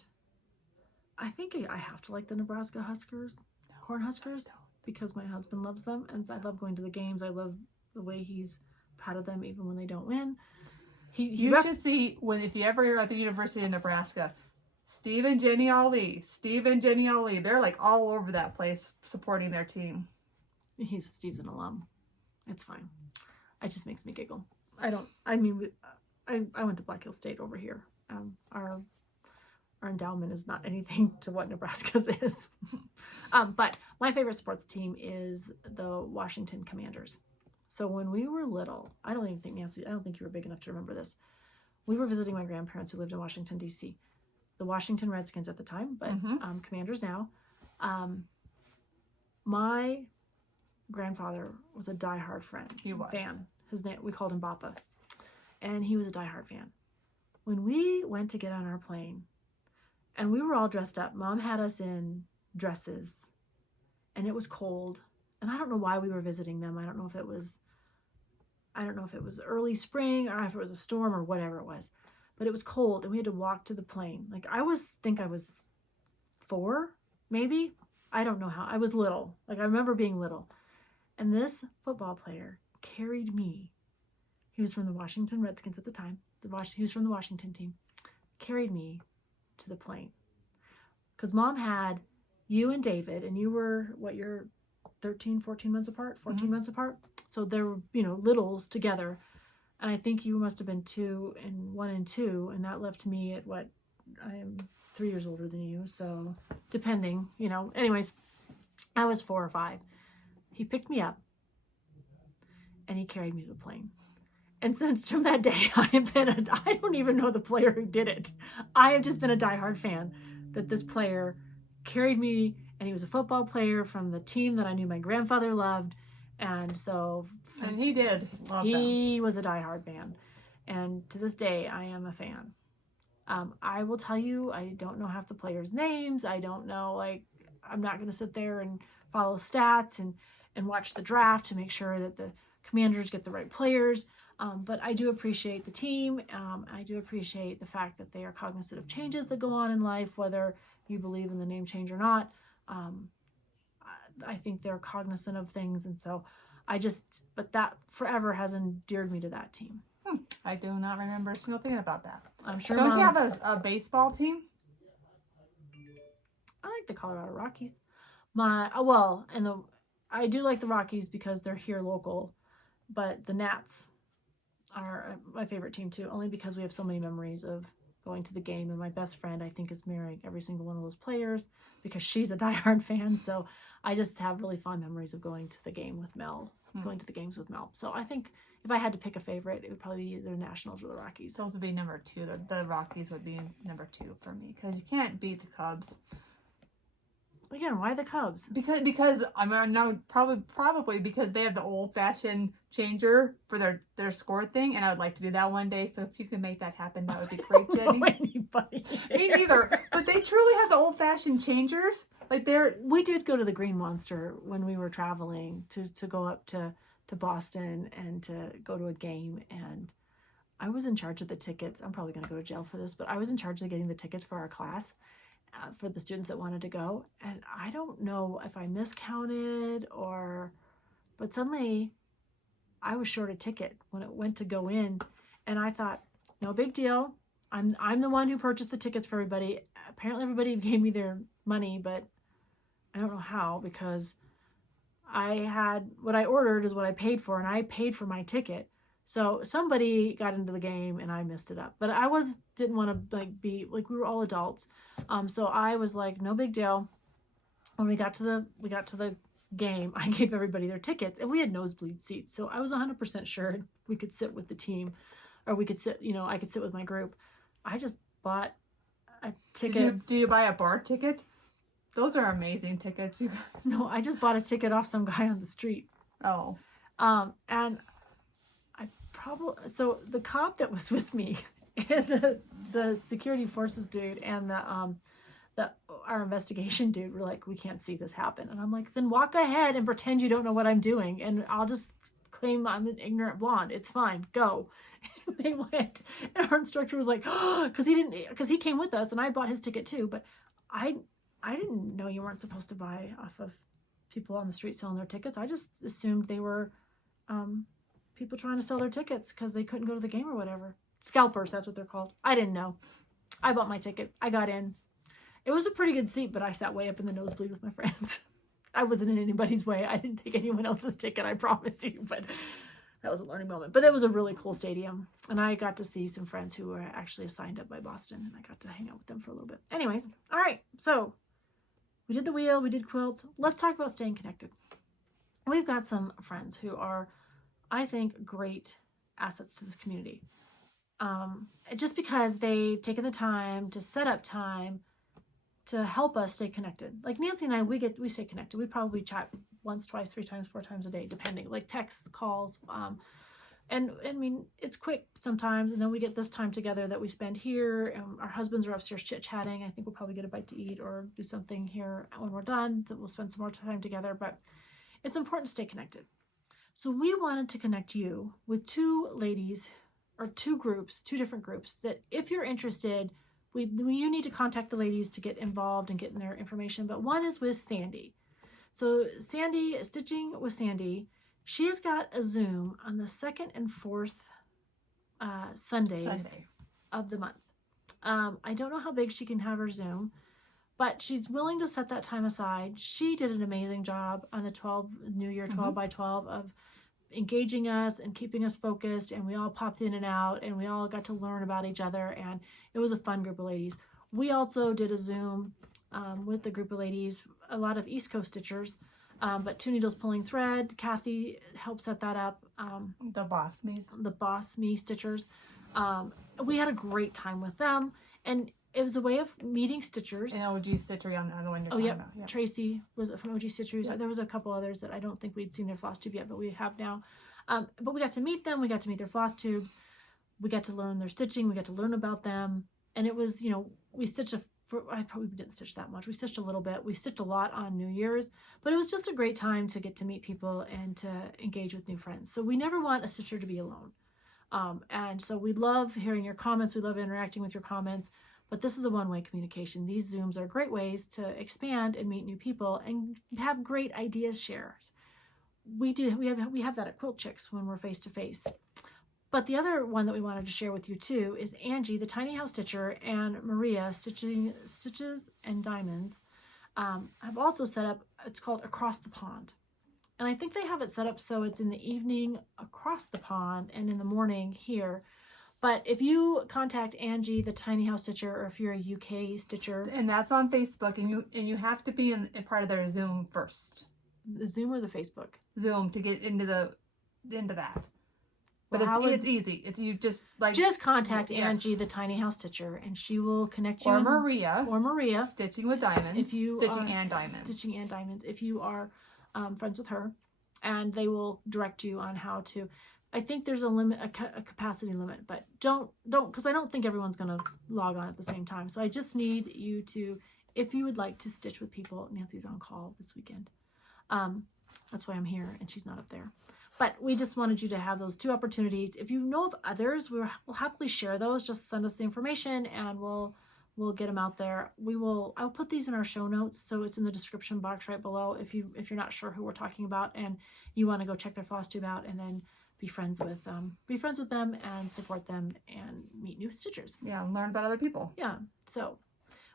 I think I have to like the Nebraska Huskers, Cornhuskers, because my husband loves them, and I love going to the games. I love the way he's proud of them, even when they don't win. You should see if you ever are at the University of Nebraska, Steve and Jenny Ali. They're like all over that place supporting their team. Steve's an alum. It's fine. It just makes me giggle. I went to Black Hill State over here. Our endowment is not anything to what Nebraska's is. But my favorite sports team is the Washington Commanders. So when we were little, I don't think you were big enough to remember this. We were visiting my grandparents who lived in Washington, D.C. The Washington Redskins at the time, but Commanders now. My grandfather was a diehard fan. His name, we called him Bappa. And he was a diehard fan. When we went to get on our plane, and we were all dressed up, Mom had us in dresses, and it was cold. And I don't know why we were visiting them. I don't know if it was early spring or if it was a storm or whatever it was. But it was cold, and we had to walk to the plane. Like, I think I was 4, maybe. I don't know how. I was little. Like, I remember being little. And this football player carried me. He was from the Washington Redskins at the time. He was from the Washington team. Carried me to the plane. Because Mom had you and David, and you were, you're 13, 14 months apart? 14 months apart? So they were, littles together. And I think you must have been 1 and 2, and that left me at I am 3 years older than you, so depending, Anyways, I was 4 or 5. He picked me up, and he carried me to the plane. And since from that day, I don't even know the player who did it. I have just been a diehard fan that this player carried me, and he was a football player from the team that I knew my grandfather loved. And so... And he did love them. He was a diehard fan. And to this day, I am a fan. I will tell you, I don't know half the players' names. I don't know, I'm not going to sit there and follow stats and watch the draft to make sure that the Commanders get the right players. But I do appreciate the team. I do appreciate the fact that they are cognizant of changes that go on in life, whether you believe in the name change or not. I think they're cognizant of things. And so but that forever has endeared me to that team. I do not remember a single thing about that. I'm sure. Don't you have a baseball team? I like the Colorado Rockies. I do like the Rockies because they're here local, but the Nats are my favorite team too, only because we have so many memories of going to the game, and my best friend, I think, is marrying every single one of those players because she's a diehard fan. So I just have really fond memories of going to the games with Mel. So I think if I had to pick a favorite, it would probably be either the Nationals or the Rockies. Those would be number 2. The Rockies would be number 2 for me because you can't beat the Cubs. Again, why the Cubs? Because probably because they have the old-fashioned changer for their score thing, and I would like to do that one day. So if you can make that happen, that would be great, Jenny. Anybody Me neither. But they truly have the old-fashioned changers. We did go to the Green Monster when we were traveling to go up to Boston and to go to a game, and I was in charge of the tickets. I'm probably going to go to jail for this, but I was in charge of getting the tickets for our class. For the students that wanted to go, and I don't know if I miscounted but suddenly I was short a ticket when it went to go in, and I thought, no big deal. I'm the one who purchased the tickets for everybody. Apparently everybody gave me their money, but I don't know how, because I had what I ordered is what I paid for, and I paid for my ticket. So somebody got into the game and I messed it up. But I didn't want to like be like, we were all adults. So I was like, no big deal. When we got to the game, I gave everybody their tickets and we had nosebleed seats. So I was 100% sure we could sit with the team, or we could sit, I could sit with my group. I just bought a ticket. Do you buy a bar ticket? Those are amazing tickets, you guys. No, I just bought a ticket off some guy on the street. Oh. And so the cop that was with me and the security forces dude and our investigation dude were like, we can't see this happen. And I'm like, then walk ahead and pretend you don't know what I'm doing. And I'll just claim I'm an ignorant blonde. It's fine. Go. And they went. And our instructor was like, oh, because he came with us and I bought his ticket too. But I didn't know you weren't supposed to buy off of people on the street selling their tickets. I just assumed they were people trying to sell their tickets because they couldn't go to the game or whatever. Scalpers, that's what they're called. I didn't know. I bought my ticket. I got in. It was a pretty good seat, but I sat way up in the nosebleed with my friends. I wasn't in anybody's way. I didn't take anyone else's ticket, I promise you. But that was a learning moment. But it was a really cool stadium. And I got to see some friends who were actually signed up by Boston. And I got to hang out with them for a little bit. Anyways, all right. So we did the wheel. We did quilts. Let's talk about staying connected. We've got some friends who are, I think, great assets to this community. Just because they've taken the time to set up time to help us stay connected. Like Nancy and I, we stay connected. We probably chat once, twice, 3 times, 4 times a day, depending, like texts, calls. And I mean, it's quick sometimes. And then we get this time together that we spend here. And our husbands are upstairs chit-chatting. I think we'll probably get a bite to eat or do something here when we're done that we'll spend some more time together. But it's important to stay connected. So we wanted to connect you with 2 ladies or 2 groups, 2 different groups that if you're interested, you need to contact the ladies to get involved and get their information. But one is with Sandi. So Sandi, Stitching with Sandi, she has got a Zoom on the 2nd and 4th Sundays of the month. I don't know how big she can have her Zoom, but she's willing to set that time aside. She did an amazing job on the New Year 12 by 12 of engaging us and keeping us focused, and we all popped in and out and we all got to learn about each other, and it was a fun group of ladies. We also did a Zoom with the group of ladies, a lot of East Coast stitchers, but 2 Needles Pulling Thread. Kathy helped set that up. The Boss Me Stitchers. We had a great time with them, and it was a way of meeting stitchers. And OG Stitchery on the one you're talking about. Yep. Tracy was from OG Stitchers. Yep. There was a couple others that I don't think we'd seen their FlossTube yet, but we have now. But we got to meet them. We got to meet their FlossTubes. We got to learn their stitching. We got to learn about them. And it was, we stitched I probably didn't stitch that much. We stitched a little bit. We stitched a lot on New Year's, but it was just a great time to get to meet people and to engage with new friends. So we never want a stitcher to be alone. And so we love hearing your comments. We love interacting with your comments. But this is a one-way communication. These Zooms are great ways to expand and meet new people and have great ideas shares. We have that at Quilt Chicks when we're face-to-face. But the other one that we wanted to share with you too is Angi, the Tiny House Stitcher, and Maria, Stitches and Diamonds, have also set up, it's called Across the Pond. And I think they have it set up so it's in the evening across the pond and in the morning here. But if you contact Angi, the Tiny House Stitcher, or if you're a UK stitcher, and that's on Facebook, and you have to be in part of their Zoom first. The Zoom or the Facebook? Zoom to get into that. But Well, it's easy. It's you just contact Angi, the Tiny House Stitcher, and she will connect you. Or Maria. Stitching with Diamonds. Stitching and Diamonds. If you are friends with her, and they will direct you on how to. I think there's a limit, a capacity limit, but don't, because I don't think everyone's going to log on at the same time. So I just need you to, if you would like to stitch with people, Nancy's on call this weekend. That's why I'm here and she's not up there. But we just wanted you to have those 2 opportunities. If you know of others, we'll happily share those. Just send us the information and we'll get them out there. I'll put these in our show notes, so it's in the description box right below if you're not sure who we're talking about and you want to go check their FlossTube out and then be friends with them and support them and meet new stitchers. Yeah, learn about other people. Yeah, so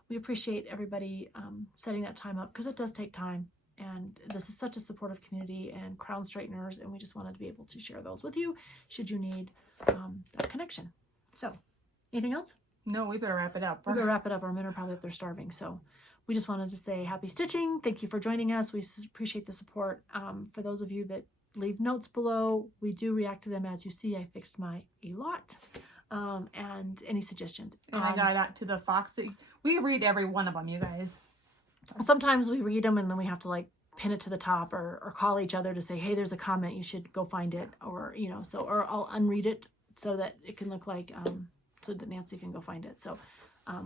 we appreciate everybody setting that time up because it does take time, And this is such a supportive community and crown straighteners, and we just wanted to be able to share those with you should you need that connection. So, anything else? No, we better wrap it up. We better wrap it up. Our men are probably up there starving. So we just wanted to say happy stitching. Thank you for joining us. We appreciate the support. For those of you that leave notes below, we do react to them. As you see, I fixed my a lot. And any suggestions. And I got out to the Foxy. We read every one of them, you guys. Sometimes we read them and then we have to like pin it to the top or call each other to say, hey, there's a comment, you should go find it. Or, you know, or I'll unread it so that it can look like, so that Nancy can go find it. So,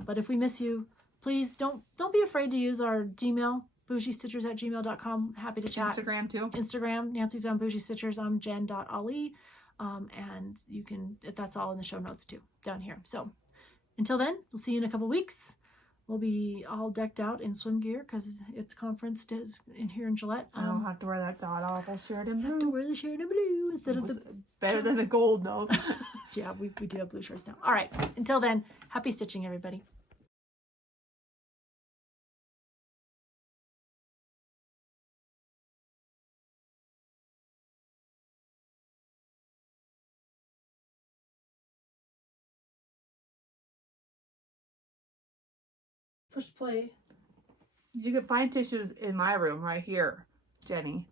but if we miss you, please don't be afraid to use our Gmail, bougiestitchers@gmail.com. Happy to chat. Instagram too. Instagram, Nancy's on Bougie Stitchers. I'm jen.ali. And you can, that's all in the show notes too, down here. So until then, we'll see you in a couple weeks. We'll be all decked out in swim gear because it's conference in here in Gillette. I don't have to wear that god awful shirt in blue. Have to wear the shirt in blue instead of the better than the gold though. Yeah, we do have blue shirts now. All right. Until then, happy stitching, everybody. Push play. You can find tissues in my room right here, Jenny.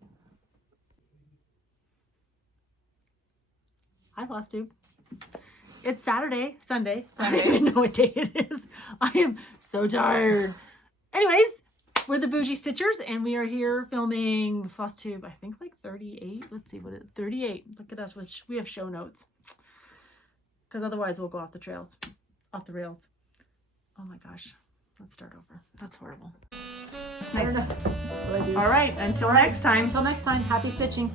Hi, FlossTube. It's Sunday. Sunday. I don't even know what day it is. I am so tired. Anyways, we're the Bougie Stitchers, and we are here filming FlossTube, I think like 38. Let's see, 38. Look at us, we have show notes. Because otherwise we'll go off the rails. Oh my gosh. Let's start over. That's horrible. Nice. That's what I do. All right. Until next time. Until next time, happy stitching.